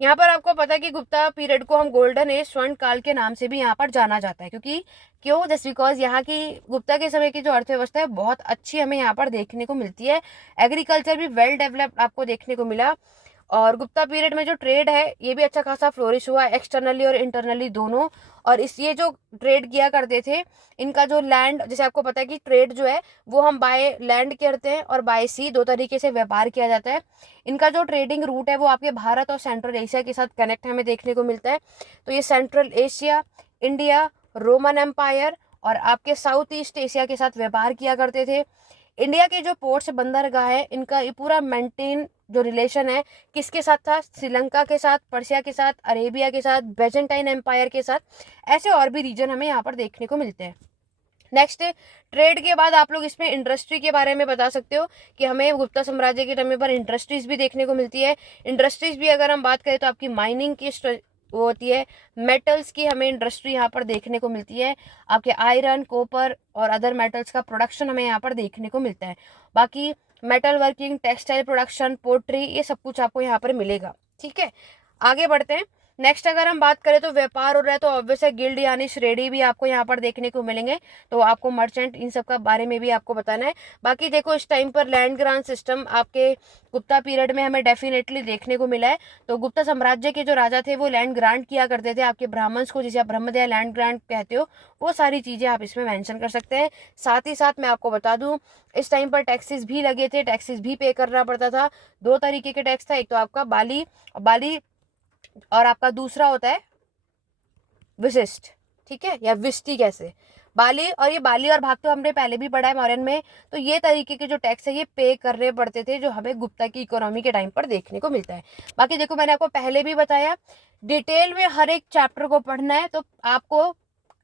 यहाँ पर आपको पता है कि गुप्ता पीरियड को हम गोल्डन एज, स्वर्ण काल के नाम से भी यहाँ पर जाना जाता है, क्योंकि क्यों, जस्ट बिकॉज यहाँ की गुप्ता के समय की जो अर्थव्यवस्था है बहुत अच्छी हमें यहाँ पर देखने को मिलती है। एग्रीकल्चर भी वेल डेवलप्ड आपको देखने को मिला। और गुप्ता पीरियड में जो ट्रेड है ये भी अच्छा खासा फ्लोरिश हुआ, एक्सटर्नली और इंटरनली दोनों। और इस ये जो ट्रेड किया करते थे, इनका जो लैंड, जैसे आपको पता है कि ट्रेड जो है वो हम बाय लैंड करते हैं और बाय सी, दो तरीके से व्यापार किया जाता है। इनका जो ट्रेडिंग रूट है वो आपके भारत और सेंट्रल एशिया के साथ कनेक्ट हमें देखने को मिलता है। तो ये Central Asia, India, Roman Empire और आपके साउथ ईस्ट एशिया के साथ व्यापार किया करते थे। इंडिया के जो पोर्ट्स, बंदरगाह है, इनका ये पूरा मेंटेन जो रिलेशन है किसके साथ था, श्रीलंका के साथ, पर्शिया के साथ, अरेबिया के साथ, बेजेंटाइन एम्पायर के साथ। ऐसे और भी रीजन हमें यहाँ पर देखने को मिलते हैं। नेक्स्ट ट्रेड के बाद आप लोग इसमें इंडस्ट्री के बारे में बता सकते हो कि हमें गुप्ता साम्राज्य के टाइम पर इंडस्ट्रीज भी देखने को मिलती है। इंडस्ट्रीज भी अगर हम बात करें तो आपकी माइनिंग की वो होती है, मेटल्स की हमें इंडस्ट्री यहाँ पर देखने को मिलती है, आपके आयरन, कॉपर और अदर मेटल्स का प्रोडक्शन हमें यहाँ पर देखने को मिलता है। बाकी metal working, textile production, pottery, ये सब कुछ आपको यहाँ पर मिलेगा, ठीक है। आगे बढ़ते हैं। नेक्स्ट अगर हम बात करें तो व्यापार हो रहा है तो ऑब्वियस है गिल्ड यानी श्रेणी भी आपको यहाँ पर देखने को मिलेंगे, तो आपको मर्चेंट, इन सब का बारे में भी आपको बताना है। बाकी देखो इस टाइम पर लैंड ग्रांट सिस्टम आपके गुप्ता पीरियड में हमें डेफिनेटली देखने को मिला है। तो गुप्ता साम्राज्य के जो राजा थे वो लैंड ग्रांट किया करते थे आपके ब्राह्मण्स को, जिसे आप ब्रह्मदया लैंड ग्रांट कहते हो, वो सारी चीजें आप इसमें मेंशन कर सकते हैं। साथ ही साथ मैं आपको बता दूं इस टाइम पर टैक्सेस भी लगे थे, टैक्सेस भी पे करना पड़ता था। दो तरीके के टैक्स था, एक तो आपका बाली और आपका दूसरा होता है विशिष्ट, ठीक है, या विष्टि कैसे, बाली। और ये बाली और भाग तो हमने पहले भी पढ़ा है मौर्यन में। तो ये तरीके के जो टैक्स है ये पे करने पड़ते थे, जो हमें गुप्ता की इकोनॉमी के टाइम पर देखने को मिलता है। बाकी देखो मैंने आपको पहले भी बताया, डिटेल में हर एक चैप्टर को पढ़ना है तो आपको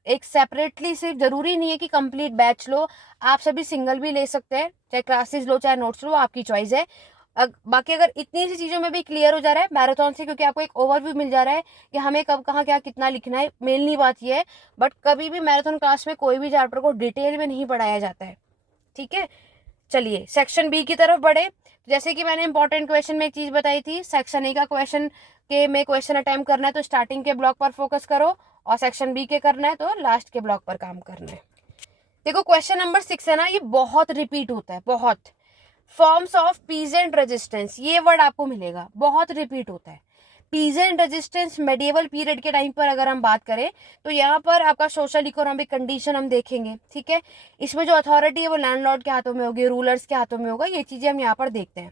एक सेपरेटली, सिर्फ जरूरी नहीं है कि कंप्लीट बैच लो, आप सभी सिंगल भी ले सकते हैं, चाहे क्लासेस लो चाहे नोट्स लो, आपकी चॉइस है। बाकी अगर इतनी सी चीजों में भी क्लियर हो जा रहा है मैराथन से, क्योंकि आपको एक ओवरव्यू मिल जा रहा है कि हमें कब कहाँ क्या कितना लिखना है, मेनली बात ये है। बट कभी भी मैराथन क्लास में कोई भी चैप्टर को डिटेल में नहीं पढ़ाया जाता है, ठीक है। चलिए सेक्शन बी की तरफ बढ़े। जैसे कि मैंने इंपॉर्टेंट क्वेश्चन में एक चीज बताई थी, सेक्शन ए का क्वेश्चन के में क्वेश्चन अटेम्प्ट करना है तो स्टार्टिंग के ब्लॉक पर फोकस करो, और सेक्शन बी के करना है तो लास्ट के ब्लॉक पर काम करना है। देखो क्वेश्चन नंबर 6 है ना, ये बहुत रिपीट होता है, बहुत। फॉर्म्स ऑफ पीजेंट रेजिस्टेंस, ये वर्ड आपको मिलेगा, बहुत रिपीट होता है। पीजेंट रेजिस्टेंस मेडिएवल पीरियड के टाइम पर अगर हम बात करें तो यहाँ पर आपका सोशल इकोनॉमिक कंडीशन हम देखेंगे, ठीक है। इसमें जो अथॉरिटी है वो लैंडलॉर्ड के हाथों में होगी, रूलर्स के हाथों में होगा, ये चीजें हम यहाँ पर देखते हैं।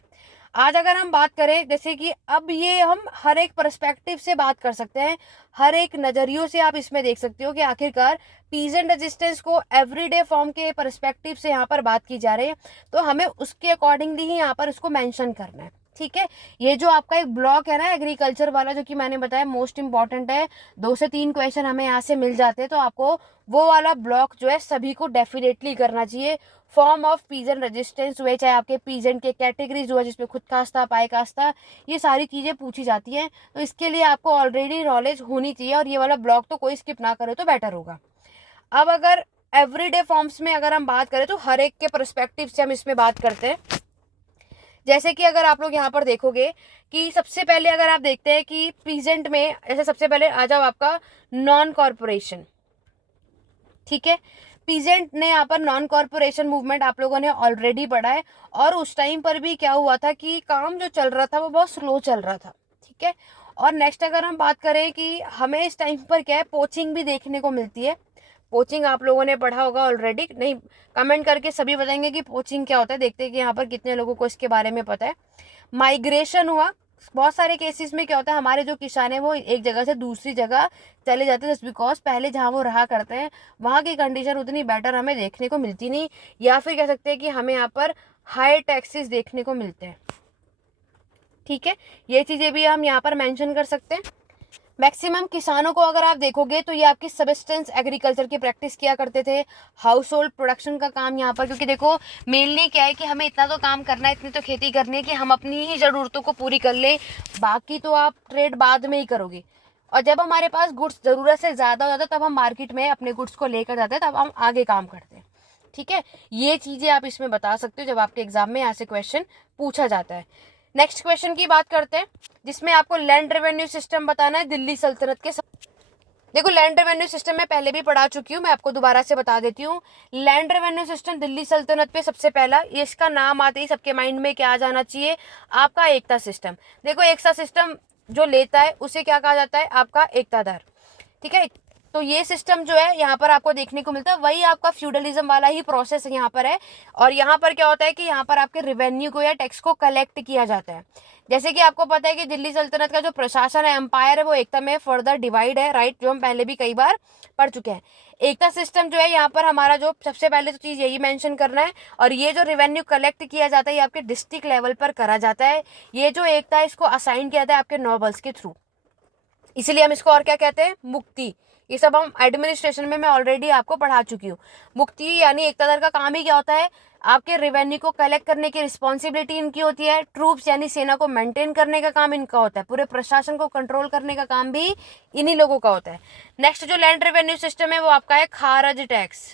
आज अगर हम बात करें, जैसे कि अब ये हम हर एक पर्सपेक्टिव से बात कर सकते हैं, हर एक नजरियों से आप इसमें देख सकते हो कि आखिरकार पीजेंट रेजिस्टेंस को एवरीडे फॉर्म के पर्सपेक्टिव से यहाँ पर बात की जा रही है, तो हमें उसके अकॉर्डिंगली ही यहाँ पर उसको मेंशन करना है, ठीक है। ये जो आपका एक ब्लॉक है ना एग्रीकल्चर वाला, जो कि मैंने बताया मोस्ट इंपॉर्टेंट है, 2 से 3 क्वेश्चन हमें यहाँ से मिल जाते हैं, तो आपको वो वाला ब्लॉक जो है सभी को डेफिनेटली करना चाहिए। फॉर्म ऑफ पीजेंट रेजिस्टेंस हुए, चाहे आपके पीजेंट के कैटेगरीज हुआ जिसमें खुद कास्ता पाए कास्ता, ये सारी चीजें पूछी जाती हैं, तो इसके लिए आपको ऑलरेडी नॉलेज होनी चाहिए, और ये वाला ब्लॉक तो कोई स्किप ना करे तो बेटर होगा। अब अगर एवरीडे फॉर्म्स में अगर हम बात करें तो हर एक के पर्सपेक्टिव से हम इसमें बात करते हैं। जैसे कि अगर आप लोग यहाँ पर देखोगे कि सबसे पहले अगर आप देखते हैं कि प्रेजेंट में, जैसे सबसे पहले आ जाओ आपका नॉन कॉर्पोरेशन, ठीक है। प्रेजेंट ने यहाँ पर नॉन कॉर्पोरेशन मूवमेंट आप लोगों ने ऑलरेडी पढ़ा है, और उस टाइम पर भी क्या हुआ था कि काम जो चल रहा था वो बहुत स्लो चल रहा था, ठीक है। और नेक्स्ट अगर हम बात करें कि हमें इस टाइम पर क्या है, पोचिंग भी देखने को मिलती है। पोचिंग आप लोगों ने पढ़ा होगा ऑलरेडी, नहीं कमेंट करके सभी बताएंगे कि पोचिंग क्या होता है, देखते हैं कि यहाँ पर कितने लोगों को इसके बारे में पता है। माइग्रेशन हुआ, बहुत सारे केसेस में क्या होता है, हमारे जो किसान है वो एक जगह से दूसरी जगह चले जाते हैं, जस्ट बिकॉज पहले जहाँ वो रहा करते हैं वहाँ की कंडीशन उतनी बेटर हमें देखने को मिलती नहीं, या फिर कह सकते हैं कि हमें यहाँ पर हाई टैक्सेस देखने को मिलते हैं, ठीक है। ये चीजें भी हम यहाँ पर मेंशन कर सकते हैं। मैक्सिमम किसानों को अगर आप देखोगे तो ये आपकी सबसिस्टेंस एग्रीकल्चर की प्रैक्टिस किया करते थे, हाउस होल्ड प्रोडक्शन का काम यहाँ पर, क्योंकि देखो मेनली क्या है कि हमें इतना तो काम करना है, इतनी तो खेती करनी है कि हम अपनी ही ज़रूरतों को पूरी कर ले, बाकी तो आप ट्रेड बाद में ही करोगे। और जब हमारे पास गुड्स ज़रूरत से ज़्यादा हो जाता है तब हम मार्केट में अपने गुड्स को लेकर जाते हैं, तब हम आगे काम करते हैं, ठीक है। ये चीज़ें आप इसमें बता सकते हो जब आपके एग्जाम में यहाँ से क्वेश्चन पूछा जाता है। नेक्स्ट क्वेश्चन की बात करते हैं, जिसमें आपको लैंड रेवेन्यू सिस्टम बताना है दिल्ली सल्तनत के। देखो लैंड रेवेन्यू सिस्टम मैं पहले भी पढ़ा चुकी हूँ, मैं आपको दोबारा से बता देती हूँ। लैंड रेवेन्यू सिस्टम दिल्ली सल्तनत पे सबसे पहला, इसका नाम आते ही सबके माइंड में क्या आ जाना चाहिए, आपका एकता सिस्टम। देखो एकता सिस्टम जो लेता है उसे क्या कहा जाता है, आपका एकता दर, ठीक है। तो ये सिस्टम जो है यहाँ पर आपको देखने को मिलता है, वही आपका फ्यूडलिज्म वाला ही प्रोसेस यहाँ पर है। और यहाँ पर क्या होता है कि यहाँ पर आपके रेवेन्यू को या टैक्स को कलेक्ट किया जाता है। जैसे कि आपको पता है कि दिल्ली सल्तनत का जो प्रशासन है, एम्पायर है, वो एकता में फर्दर डिवाइड है, राइट, जो हम पहले भी कई बार पढ़ चुके हैं। एकता सिस्टम जो है यहाँ पर हमारा जो सबसे पहले तो चीज़ यही मेंशन करना है, और ये जो रेवेन्यू कलेक्ट किया जाता है ये आपके डिस्ट्रिक्ट लेवल पर करा जाता है। ये जो एकता है इसको असाइन किया जाता है आपके नॉबल्स के थ्रू, इसलिए हम इसको और क्या कहते हैं, मुक्ति। ये सब हम एडमिनिस्ट्रेशन में मैं ऑलरेडी आपको पढ़ा चुकी हूँ। मुक्ति यानी एकता दर का काम ही क्या होता है, आपके रेवेन्यू को कलेक्ट करने की रिस्पॉन्सिबिलिटी इनकी होती है। ट्रूप्स यानी सेना को मेंटेन करने का काम इनका होता है, पूरे प्रशासन को कंट्रोल करने का काम भी इन्हीं लोगों का होता है। नेक्स्ट जो लैंड रेवेन्यू सिस्टम है वो आपका है खारज टैक्स,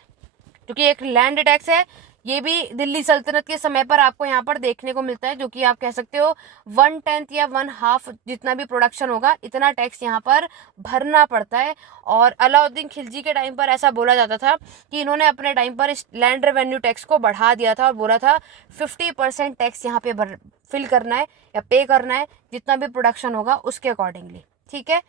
क्योंकि एक लैंड टैक्स है, ये भी दिल्ली सल्तनत के समय पर आपको यहाँ पर देखने को मिलता है, जो कि आप कह सकते हो 1/10 या 1/2 जितना भी प्रोडक्शन होगा इतना टैक्स यहाँ पर भरना पड़ता है। और अलाउद्दीन खिलजी के टाइम पर ऐसा बोला जाता था कि इन्होंने अपने टाइम पर इस लैंड रेवेन्यू टैक्स को बढ़ा दिया था और बोला था 50% टैक्स यहाँ पे फिल करना है या पे करना है, जितना भी प्रोडक्शन होगा उसके अकॉर्डिंगली, ठीक है।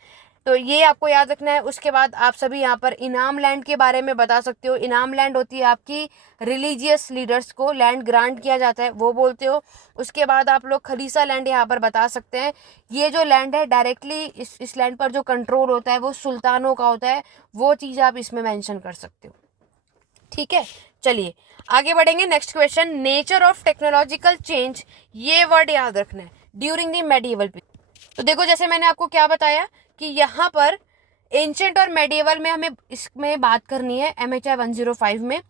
तो ये आपको याद रखना है। उसके बाद आप सभी यहाँ पर इनाम लैंड के बारे में बता सकते हो। इनाम लैंड होती है आपकी रिलीजियस लीडर्स को लैंड ग्रांट किया जाता है, वो बोलते हो। उसके बाद आप लोग खलीसा लैंड यहाँ पर बता सकते हैं। ये जो लैंड है डायरेक्टली इस लैंड पर जो कंट्रोल होता है वो सुल्तानों का होता है, वो चीज़ आप इसमें मेंशन कर सकते हो, ठीक है। चलिए आगे बढ़ेंगे। Next question, nature of technological change, ये वर्ड याद रखना है ड्यूरिंग द मेडिएवल पीरियड। तो देखो जैसे मैंने आपको क्या बताया कि यहाँ पर एंशंट और मेडिएवल में हमें इसमें बात करनी है MHI 105 में।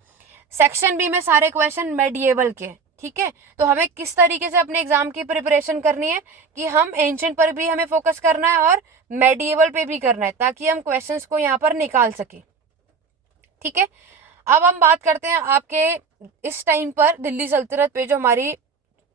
सेक्शन बी में सारे क्वेश्चन मेडिएवल के, ठीक है। तो हमें किस तरीके से अपने एग्जाम की प्रिपरेशन करनी है कि हम एंशंट पर भी हमें फोकस करना है और मेडिएवल पे भी करना है, ताकि हम क्वेश्चंस को यहाँ पर निकाल सके, ठीक है। अब हम बात करते हैं आपके इस टाइम पर दिल्ली सल्तनत पे, जो हमारी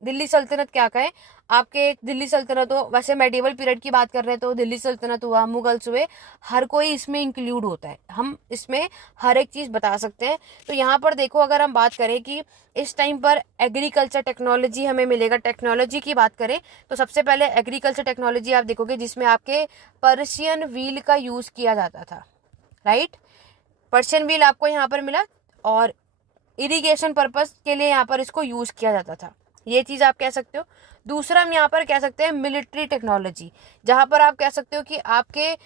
दिल्ली सल्तनत क्या कहें, आपके दिल्ली सल्तनत हो, वैसे मेडिवल पीरियड की बात कर रहे हैं तो दिल्ली सल्तनत हुआ, मुगल्स हुए, हर कोई इसमें इंक्लूड होता है, हम इसमें हर एक चीज़ बता सकते हैं। तो यहाँ पर देखो, अगर हम बात करें कि इस टाइम पर एग्रीकल्चर टेक्नोलॉजी हमें मिलेगा, टेक्नोलॉजी की बात करें तो सबसे पहले एग्रीकल्चर टेक्नोलॉजी आप देखोगे जिसमें आपके पर्शियन व्हील का यूज़ किया जाता था, राइट। पर्शियन व्हील आपको यहाँ पर मिला और इरिगेशन पर्पस के लिए यहाँ पर इसको यूज़ किया जाता था, ये चीज़ आप कह सकते हो। दूसरा हम यहाँ पर कह सकते हैं मिलिट्री टेक्नोलॉजी, जहाँ पर आप कह सकते हो कि आपके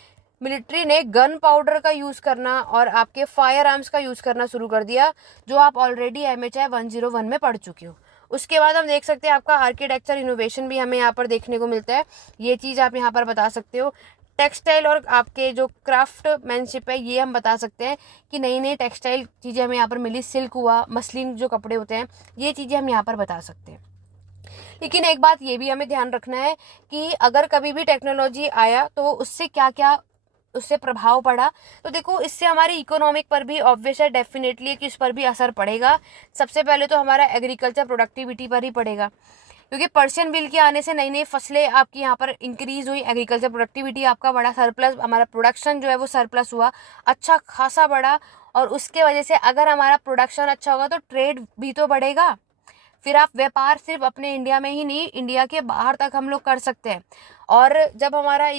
मिलिट्री ने गन पाउडर का यूज़ करना और आपके फायर आर्म्स का यूज़ करना शुरू कर दिया, जो आप ऑलरेडी MHI 101 में पढ़ चुके हो। उसके बाद हम देख सकते हैं आपका आर्किटेक्चर इनोवेशन भी हमें यहाँ पर देखने को मिलता है, ये चीज़ आप यहाँ पर बता सकते हो। टेक्सटाइल और आपके जो क्राफ्टमैनशिप है, ये हम बता सकते हैं कि नई नई टेक्सटाइल चीज़ें हमें यहाँ पर मिली, सिल्क हुआ, मसलिन जो कपड़े होते हैं, ये चीज़ें हम यहाँ पर बता सकते हैं। लेकिन एक बात ये भी हमें ध्यान रखना है कि अगर कभी भी टेक्नोलॉजी आया तो उससे क्या क्या उससे प्रभाव पड़ा, तो देखो इससे हमारी इकोनॉमिक पर भी ऑब्वियस है डेफिनेटली कि उस पर भी असर पड़ेगा। सबसे पहले तो हमारा एग्रीकल्चर प्रोडक्टिविटी पर ही पड़ेगा, क्योंकि पर्शियन व्हील के आने से नई नई फसलें आपकी यहाँ पर इंक्रीज हुई, एग्रीकल्चर प्रोडक्टिविटी आपका बड़ा, सरप्लस, हमारा प्रोडक्शन जो है वो सरप्लस हुआ, अच्छा खासा बढ़ा। और उसके वजह से अगर हमारा प्रोडक्शन अच्छा होगा तो ट्रेड भी तो बढ़ेगा, फिर आप व्यापार सिर्फ अपने इंडिया में ही नहीं, इंडिया के बाहर तक हम लोग कर सकते हैं। और जब हमारा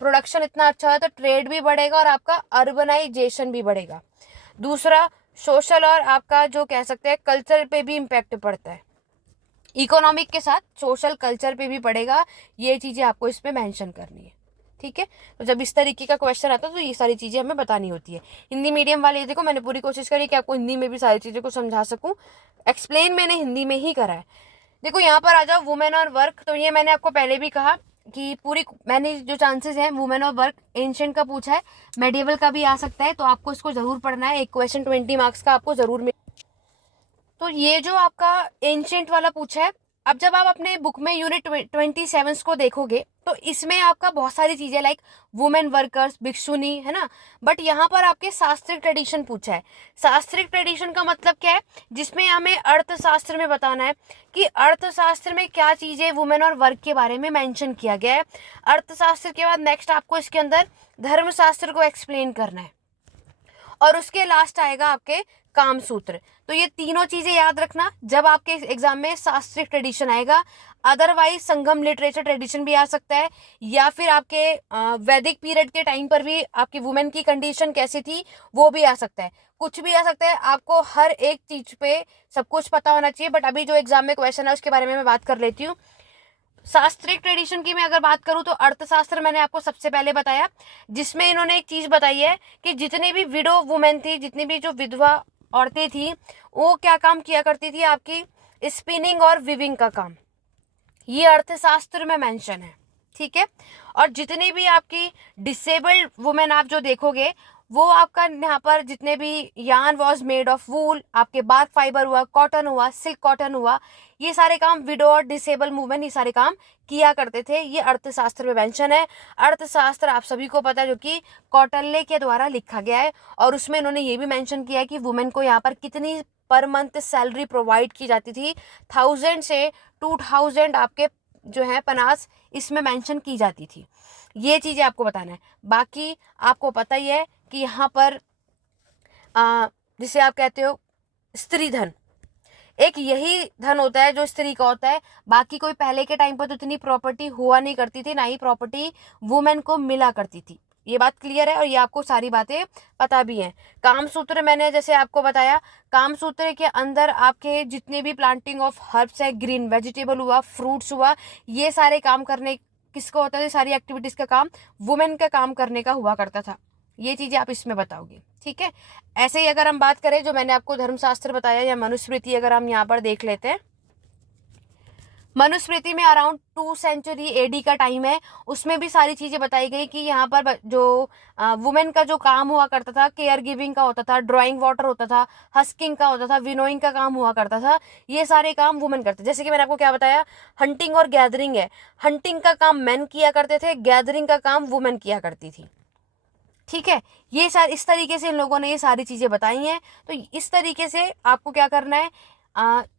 प्रोडक्शन इतना अच्छा है तो ट्रेड भी बढ़ेगा और आपका अर्बनाइजेशन भी बढ़ेगा। दूसरा, सोशल और आपका जो कह सकते हैं कल्चर पे भी इम्पैक्ट पड़ता है, इकोनॉमिक के साथ सोशल कल्चर पे भी पड़ेगा, ये चीज़ें आपको इसमें मेंशन करनी है, ठीक है। तो जब इस तरीके का क्वेश्चन आता है तो ये सारी चीज़ें हमें बतानी होती है। हिंदी मीडियम वाले देखो, मैंने पूरी कोशिश करी कि आपको हिंदी में भी सारी चीज़ों को समझा सकूं, एक्सप्लेन मैंने हिंदी में ही करा है। देखो यहाँ पर आ जाओ वुमेन और वर्क, तो ये मैंने आपको पहले भी कहा कि पूरी मैंने जो चांसेस हैं वुमेन और वर्क, एंशिएंट का पूछा है, मेडिएवल का भी आ सकता है, तो आपको इसको जरूर पढ़ना है, एक क्वेश्चन 20 मार्क्स का आपको जरूर मिल। तो ये जो आपका एंशिएंट वाला पूछा है, अब जब आप अपने बुक में यूनिट 27 को देखोगे तो इसमें आपका बहुत सारी चीजें लाइक वुमेन वर्कर्स, भिक्षुनी, है ना, बट यहाँ पर आपके शास्त्रिक ट्रेडिशन पूछा है। शास्त्रिक ट्रेडिशन का मतलब क्या है, जिसमें हमें अर्थशास्त्र में बताना है कि अर्थशास्त्र में क्या चीजें वुमेन और वर्क के बारे में मेंशन किया गया है। अर्थशास्त्र के बाद नेक्स्ट आपको इसके अंदर धर्मशास्त्र को एक्सप्लेन करना है, और उसके लास्ट आएगा आपके काम सूत्र। तो ये तीनों चीजें याद रखना जब आपके एग्जाम में शास्त्रीय ट्रेडिशन आएगा। अदरवाइज संगम लिटरेचर ट्रेडिशन भी आ सकता है, या फिर आपके वैदिक पीरियड के टाइम पर भी आपकी वुमेन की कंडीशन कैसी थी वो भी आ सकता है, कुछ भी आ सकता है। आपको हर एक चीज पे सब कुछ पता होना चाहिए, बट अभी जो एग्जाम में क्वेश्चन है उसके बारे में मैं बात कर लेती हूँ। शास्त्रीय ट्रेडिशन की मैं अगर बात करूं तो अर्थशास्त्र मैंने आपको सबसे पहले बताया, जिसमें इन्होंने एक चीज बताई है कि जितनी भी विडो वुमेन थी, जितनी भी जो विधवा औरतें थी, वो क्या काम किया करती थी, आपकी स्पिनिंग और विविंग का काम, ये अर्थशास्त्र में मेंशन है, ठीक है। और जितनी भी आपकी डिसेबल्ड वुमेन आप जो देखोगे, वो आपका यहाँ पर जितने भी yarn was made of wool, आपके बार्क फाइबर हुआ, कॉटन हुआ, सिल्क कॉटन हुआ, ये सारे काम विडो और डिसेबल वुमेन ये सारे काम किया करते थे, ये अर्थशास्त्र में मेंशन है। अर्थशास्त्र आप सभी को पता है, जो कि कौटिल्य के द्वारा लिखा गया है, और उसमें इन्होंने ये भी मेंशन किया है कि वुमेन को यहाँ पर कितनी पर मंथ सैलरी प्रोवाइड की जाती थी, 1000 से 2000 आपके जो है पनास इसमें मेंशन की जाती थी। ये चीज़ें आपको बताना है। बाकी आपको पता ही है कि यहाँ पर जिसे आप कहते हो स्त्री धन, एक यही धन होता है जो स्त्री का होता है। बाकी कोई पहले के टाइम पर तो इतनी प्रॉपर्टी हुआ नहीं करती थी, ना ही प्रॉपर्टी वुमेन को मिला करती थी, ये बात क्लियर है, और ये आपको सारी बातें पता भी हैं। कामसूत्र मैंने जैसे आपको बताया, कामसूत्र के अंदर आपके जितने भी प्लांटिंग ऑफ हर्ब्स है, ग्रीन वेजिटेबल हुआ, फ्रूट्स हुआ, ये सारे काम करने किसको होता है, सारी एक्टिविटीज का काम वुमेन का काम करने का हुआ करता था। ये चीजें आप इसमें बताओगे, ठीक है। ऐसे ही अगर हम बात करें, जो मैंने आपको धर्मशास्त्र बताया या मनुस्मृति अगर हम यहाँ पर देख लेते हैं, मनुस्मृति में अराउंड 2 सेंचुरी एडी का टाइम है, उसमें भी सारी चीजें बताई गई कि यहाँ पर जो वुमेन का जो काम हुआ करता था, केयर गिविंग का होता था, ड्राइंग वाटर होता था, हस्किंग का होता था, विनोइंग का काम हुआ करता था, ये सारे काम वुमेन करते। जैसे कि मैंने आपको क्या बताया, हंटिंग और गैदरिंग है, हंटिंग का काम मेन किया करते थे, गैदरिंग का काम वुमेन किया करती थी। ठीक है, ये सारी इस तरीके से इन लोगों ने ये सारी चीजें बताई हैं। तो इस तरीके से आपको क्या करना है,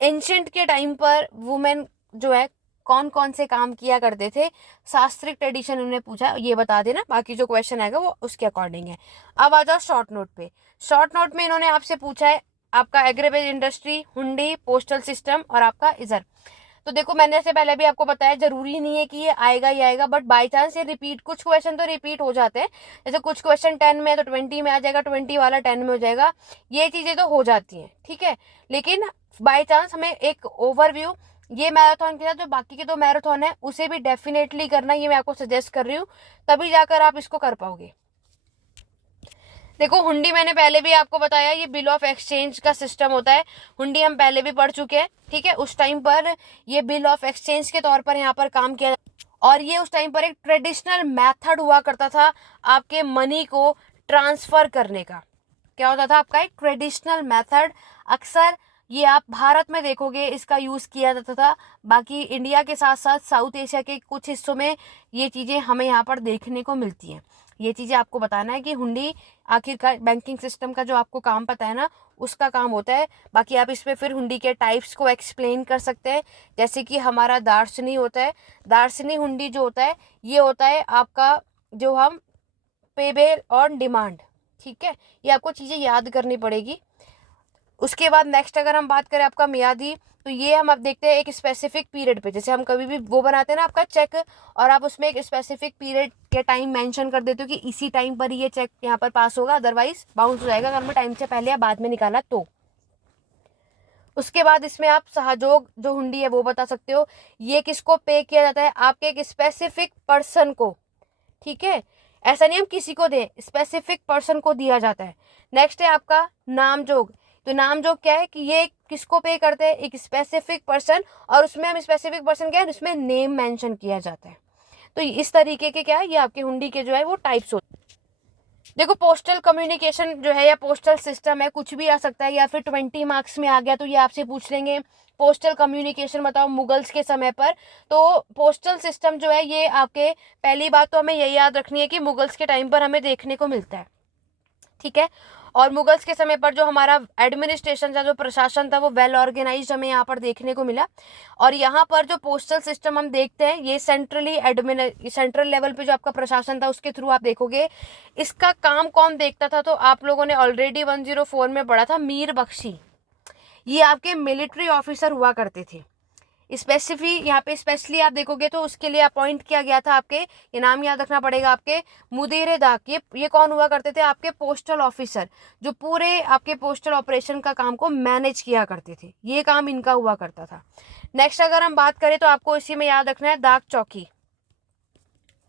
एंशंट के टाइम पर वुमेन जो है कौन कौन से काम किया करते थे, शास्त्रिक ट्रेडिशन उन्होंने पूछा, ये बता देना, बाकी जो क्वेश्चन आएगा वो उसके अकॉर्डिंग है। अब आ जाओ शॉर्ट नोट पे। शॉर्ट नोट में इन्होंने आपसे पूछा है आपका एग्रीवेज इंडस्ट्री, हुंडी, पोस्टल सिस्टम और आपका इजर। तो देखो मैंने से पहले भी आपको बताया, जरूरी नहीं है कि ये आएगा ही आएगा, बट बाई चांस ये रिपीट, कुछ क्वेश्चन तो रिपीट हो जाते हैं। जैसे कुछ क्वेश्चन 10 में है तो 20 में आ जाएगा, 20 वाला 10 में हो जाएगा, ये चीजें तो हो जाती हैं। ठीक है, लेकिन बाई चांस हमें एक ओवरव्यू, ये मैराथन के साथ जो बाकी के 2 मैराथन है उसे भी डेफिनेटली करना, ये मैं आपको सजेस्ट कर रही हूँ, तभी जाकर आप इसको कर पाओगे। देखो हुंडी मैंने पहले भी आपको बताया, ये बिल ऑफ एक्सचेंज का सिस्टम होता है, हुंडी हम पहले भी पढ़ चुके हैं। ठीक है, उस टाइम पर ये बिल ऑफ एक्सचेंज के तौर पर यहाँ पर काम किया, और ये उस टाइम पर एक ट्रेडिशनल मेथड हुआ करता था आपके मनी को ट्रांसफर करने का। क्या होता था आपका एक ट्रेडिशनल मेथड, अक्सर ये आप भारत में देखोगे इसका यूज किया जाता था, बाकी इंडिया के साथ साथ साउथ एशिया के कुछ हिस्सों में ये चीजें हमें यहाँ पर देखने को मिलती हैं। ये चीजें आपको बताना है कि हुंडी आखिरकार बैंकिंग सिस्टम का जो आपको काम पता है ना, उसका काम होता है। बाकी आप इसमें फिर हुंडी के टाइप्स को एक्सप्लेन कर सकते हैं, जैसे कि हमारा दार्शनी होता है, दार्शनी हुंडी जो होता है ये होता है आपका जो हम पेबेल ऑन डिमांड। ठीक है, ये आपको चीजें याद करनी पड़ेगी। उसके बाद नेक्स्ट अगर हम बात करें आपका मियादी, तो ये हम अब देखते हैं एक स्पेसिफिक पीरियड पे, जैसे हम कभी भी वो बनाते हैं ना आपका चेक, और आप उसमें एक स्पेसिफिक पीरियड के टाइम मेंशन कर देते हो कि इसी टाइम पर ये चेक यहाँ पर पास होगा, अदरवाइज बाउंस हो जाएगा अगर मैं टाइम से पहले या बाद में निकाला तो। उसके बाद इसमें आप सहयोग जो हुंडी है वो बता सकते हो, ये किसको पे किया जाता है, आपके एक स्पेसिफिक पर्सन को। ठीक है, ऐसा नहीं हम किसी को दें, स्पेसिफिक पर्सन को दिया जाता है। नेक्स्ट है आपका नामजोग, तो नामजोग क्या है कि ये किसको पे करते हैं, एक स्पेसिफिक पर्सन, और उसमें हम स्पेसिफिक पर्सन क्या है, उसमें नेम मेंशन किया जाता है। तो इस तरीके के क्या है, ये आपके हुंडी के जो है वो टाइप्स होते हैं। देखो पोस्टल कम्युनिकेशन जो है या पोस्टल सिस्टम है, कुछ भी आ सकता है, या फिर 20 मार्क्स में आ गया तो ये आपसे पूछ लेंगे पोस्टल कम्युनिकेशन बताओ मुगल्स के समय पर। तो पोस्टल सिस्टम जो है ये आपके, पहली बात तो हमें यही याद रखनी है कि मुगल्स के टाइम पर हमें देखने को मिलता है। ठीक है, और मुगल्स के समय पर जो हमारा एडमिनिस्ट्रेशन था, जो प्रशासन था, वो वेल ऑर्गेनाइज्ड हमें यहाँ पर देखने को मिला। और यहाँ पर जो पोस्टल सिस्टम हम देखते हैं ये सेंट्रल लेवल पे जो आपका प्रशासन था उसके थ्रू आप देखोगे। इसका काम कौन देखता था, तो आप लोगों ने ऑलरेडी 104 में पढ़ा था, मीर बख्शी, ये आपके मिलिट्री ऑफिसर हुआ करते थे। स्पेसिफी यहाँ पे स्पेशली आप देखोगे तो उसके लिए अपॉइंट किया गया था आपके, ये नाम याद रखना पड़ेगा आपके, मुदीर दाक, ये कौन हुआ करते थे, आपके पोस्टल ऑफिसर, जो पूरे आपके पोस्टल ऑपरेशन का काम को मैनेज किया करते थे, ये काम इनका हुआ करता था। नेक्स्ट अगर हम बात करें तो आपको इसी में याद रखना है डाक चौकी।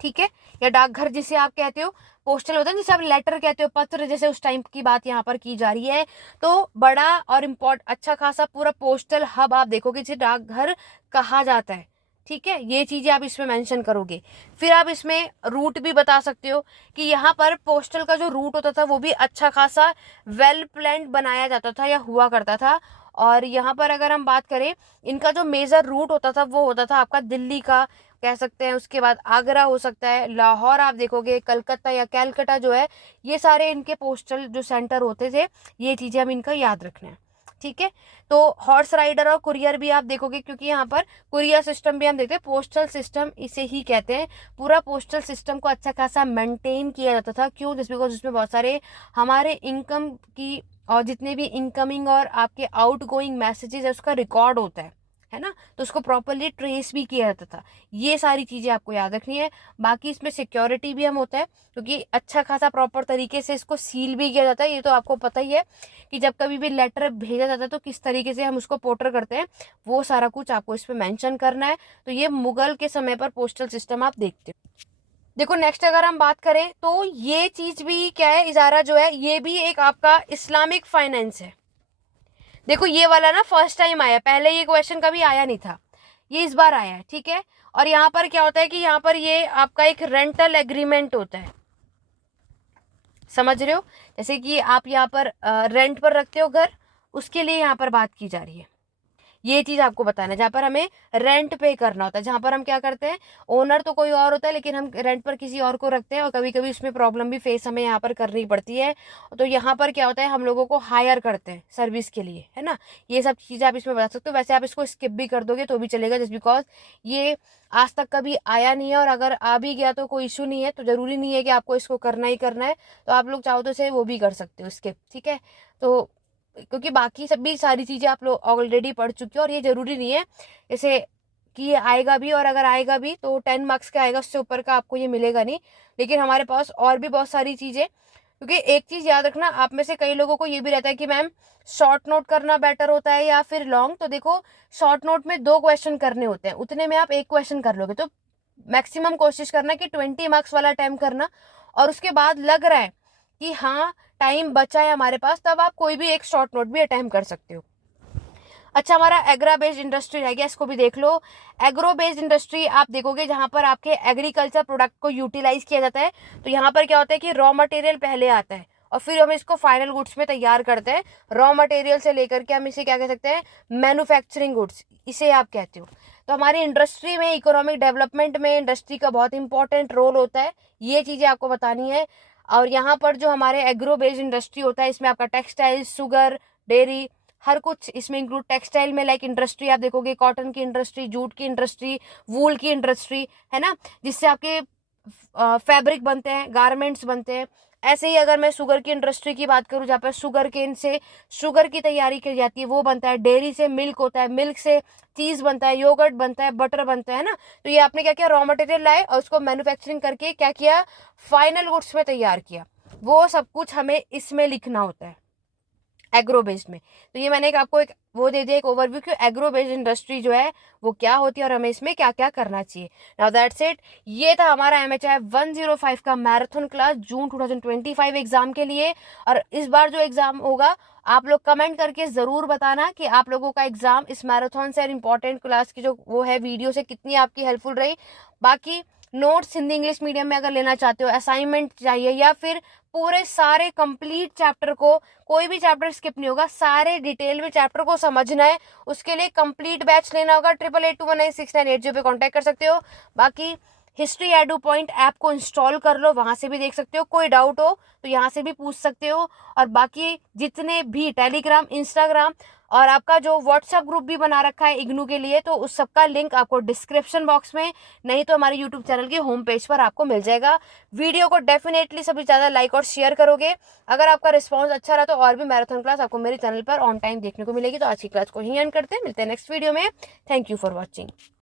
ठीक है, या डाकघर जिसे आप कहते हो, पोस्टल होता है जिसे आप लेटर कहते हो, पत्र, जैसे उस टाइम की बात यहाँ पर की जा रही है। तो बड़ा और अच्छा खासा पूरा पोस्टल हब आप देखोगे जिसे डाकघर कहा जाता है। ठीक है, ये चीजें आप इसमें मेंशन करोगे। फिर आप इसमें रूट भी बता सकते हो कि यहाँ पर पोस्टल का जो रूट होता था वो भी अच्छा खासा वेल प्लान्ड बनाया जाता था या हुआ करता था। और यहाँ पर अगर हम बात करें, इनका जो मेजर रूट होता था वो होता था आपका दिल्ली का, कह सकते हैं, उसके बाद आगरा हो सकता है, लाहौर आप देखोगे, कलकत्ता या कैलकटा जो है, ये सारे इनके पोस्टल जो सेंटर होते थे, ये चीजें हम इनका याद रखना है। ठीक है, तो हॉर्स राइडर और कुरियर भी आप देखोगे, क्योंकि यहाँ पर कुरियर सिस्टम भी हम देखते हैं, पोस्टल सिस्टम इसे ही कहते हैं। पूरा पोस्टल सिस्टम को अच्छा खासा मेंटेन किया जाता था, क्यों, जस्ट बिकॉज उसमें बहुत सारे हमारे इनकम की और जितने भी इनकमिंग और आपके आउट गोइंग मैसेजेस है उसका रिकॉर्ड होता है ना, तो उसको प्रॉपरली ट्रेस भी किया जाता था। ये सारी चीज़ें आपको याद रखनी है। बाकी इसमें सिक्योरिटी भी हम होता है, क्योंकि अच्छा खासा प्रॉपर तरीके से इसको सील भी किया जाता है। ये तो आपको पता ही है कि जब कभी भी लेटर भेजा जाता है तो किस तरीके से हम उसको पोर्टर करते हैं, वो सारा कुछ आपको इसमें मेंशन करना है। तो ये मुगल के समय पर पोस्टल सिस्टम आप देखते हो। देखो नेक्स्ट अगर हम बात करें तो ये चीज भी क्या है, इजारा जो है ये भी एक आपका इस्लामिक फाइनेंस है। देखो ये वाला ना फर्स्ट टाइम आया, पहले ये क्वेश्चन कभी आया नहीं था। ये इस बार आया है, ठीक है। और यहाँ पर क्या होता है कि यहाँ पर ये आपका एक रेंटल एग्रीमेंट होता है, समझ रहे हो, जैसे कि आप यहाँ पर रेंट पर रखते हो घर, उसके लिए यहाँ पर बात की जा रही है। ये चीज आपको बताना है, जहाँ पर हमें रेंट पे करना होता है, जहाँ पर हम क्या करते हैं, ओनर तो कोई और होता है लेकिन हम रेंट पर किसी और को रखते हैं, और कभी कभी उसमें प्रॉब्लम भी फेस हमें यहाँ पर करनी पड़ती है। तो यहाँ पर क्या होता है, हम लोगों को हायर करते हैं सर्विस के लिए, है ना। ये सब चीज़ें आप इसमें बता सकते हो। वैसे आप इसको स्किप भी कर दोगे तो भी चलेगा, जस्ट बिकॉज ये आज तक कभी आया नहीं है, और अगर आ भी गया तो कोई इशू नहीं है, तो जरूरी नहीं है कि आपको इसको करना ही करना है। तो आप लोग चाहो तो इसे वो भी कर सकते हो स्किप, ठीक है। तो क्योंकि बाकी सभी सारी चीज़ें आप लोग ऑलरेडी पढ़ चुके हो, और ये ज़रूरी नहीं है जैसे कि ये आएगा भी, और अगर आएगा भी तो 10 मार्क्स का आएगा, उससे ऊपर का आपको ये मिलेगा नहीं। लेकिन हमारे पास और भी बहुत सारी चीज़ें, क्योंकि एक चीज़ याद रखना, आप में से कई लोगों को ये भी रहता है कि मैम शॉर्ट नोट करना बेटर होता है या फिर लॉन्ग। तो देखो, शॉर्ट नोट में 2 क्वेश्चन करने होते हैं, उतने में आप 1 क्वेश्चन कर लोगे, तो मैक्सिमम कोशिश करना कि 20 मार्क्स वाला अटेम्प्ट करना। और उसके बाद लग रहा है कि हाँ टाइम बचा है हमारे पास, तब आप कोई भी एक शॉर्ट नोट भी अटेम्प्ट कर सकते हो। अच्छा, हमारा एग्रा बेस्ड इंडस्ट्री रह गया, इसको भी देख लो। एग्रो बेस्ड इंडस्ट्री आप देखोगे जहां पर आपके एग्रीकल्चर प्रोडक्ट को यूटिलाइज किया जाता है। तो यहाँ पर क्या होता है कि रॉ मटेरियल पहले आता है, और फिर हम इसको फाइनल गुड्स में तैयार करते हैं। रॉ मटेरियल से लेकर के हम इसे क्या कह सकते हैं, मैन्युफैक्चरिंग गुड्स इसे आप कहते हो। तो हमारी इंडस्ट्री में, इकोनॉमिक डेवलपमेंट में इंडस्ट्री का बहुत इंपॉर्टेंट रोल होता है, ये चीज़ें आपको बतानी है। और यहाँ पर जो हमारे एग्रो बेस्ड इंडस्ट्री होता है, इसमें आपका टेक्सटाइल, शुगर, डेयरी, हर कुछ इसमें इंक्लूड। टेक्सटाइल में लाइक इंडस्ट्री आप देखोगे, कॉटन की इंडस्ट्री, जूट की इंडस्ट्री, वूल की इंडस्ट्री, है ना, जिससे आपके फैब्रिक बनते हैं, गारमेंट्स बनते हैं। ऐसे ही अगर मैं शुगर की इंडस्ट्री की बात करूँ, जहाँ पर शुगर केन से शुगर की तैयारी की जाती है, वो बनता है। डेयरी से मिल्क होता है, मिल्क से चीज़ बनता है, योगर्ट बनता है, बटर बनता है ना। तो ये आपने क्या किया, रॉ मटेरियल लाए और उसको मैन्युफैक्चरिंग करके क्या किया, फाइनल गुड्स में तैयार किया। वो सब कुछ हमें इसमें लिखना होता है एग्रो बेस्ड में। तो ये मैंने आपको एक वो दे दिया, एक ओवरव्यू कि एग्रो बेस्ड इंडस्ट्री जो है वो क्या होती है और हमें इसमें क्या क्या करना चाहिए। नाउ दैट्स इट, ये था हमारा MHI 105 का मैराथन क्लास जून 2025 एग्जाम के लिए। और इस बार जो एग्जाम होगा, आप लोग कमेंट करके ज़रूर बताना कि आप लोगों का एग्जाम इस मैराथन से और इम्पोर्टेंट क्लास की जो वो है वीडियो से कितनी आपकी हेल्पफुल रही। बाकी नोट्स हिंदी इंग्लिश मीडियम में अगर लेना चाहते हो, असाइनमेंट चाहिए, या फिर पूरे सारे कंप्लीट चैप्टर को, कोई भी चैप्टर स्किप नहीं होगा, सारे डिटेल में चैप्टर को समझना है, उसके लिए कंप्लीट बैच लेना होगा, 8881969880 पे कांटेक्ट कर सकते हो। बाकी हिस्ट्री एडू पॉइंट ऐप को इंस्टॉल कर लो, वहां से भी देख सकते हो, कोई डाउट हो तो यहाँ से भी पूछ सकते हो। और बाकी जितने भी टेलीग्राम, इंस्टाग्राम और आपका जो व्हाट्सएप ग्रुप भी बना रखा है इग्नू के लिए, तो उस सबका लिंक आपको डिस्क्रिप्शन बॉक्स में, नहीं तो हमारे यूट्यूब चैनल के होम पेज पर आपको मिल जाएगा। वीडियो को डेफिनेटली सभी ज़्यादा लाइक और शेयर करोगे। अगर आपका रिस्पॉन्स अच्छा रहा तो और भी मैराथन क्लास आपको मेरे चैनल पर ऑन टाइम देखने को मिलेगी। तो आज की क्लास को यहीं एंड करते हैं, मिलते हैं नेक्स्ट वीडियो में। Thank you for watching.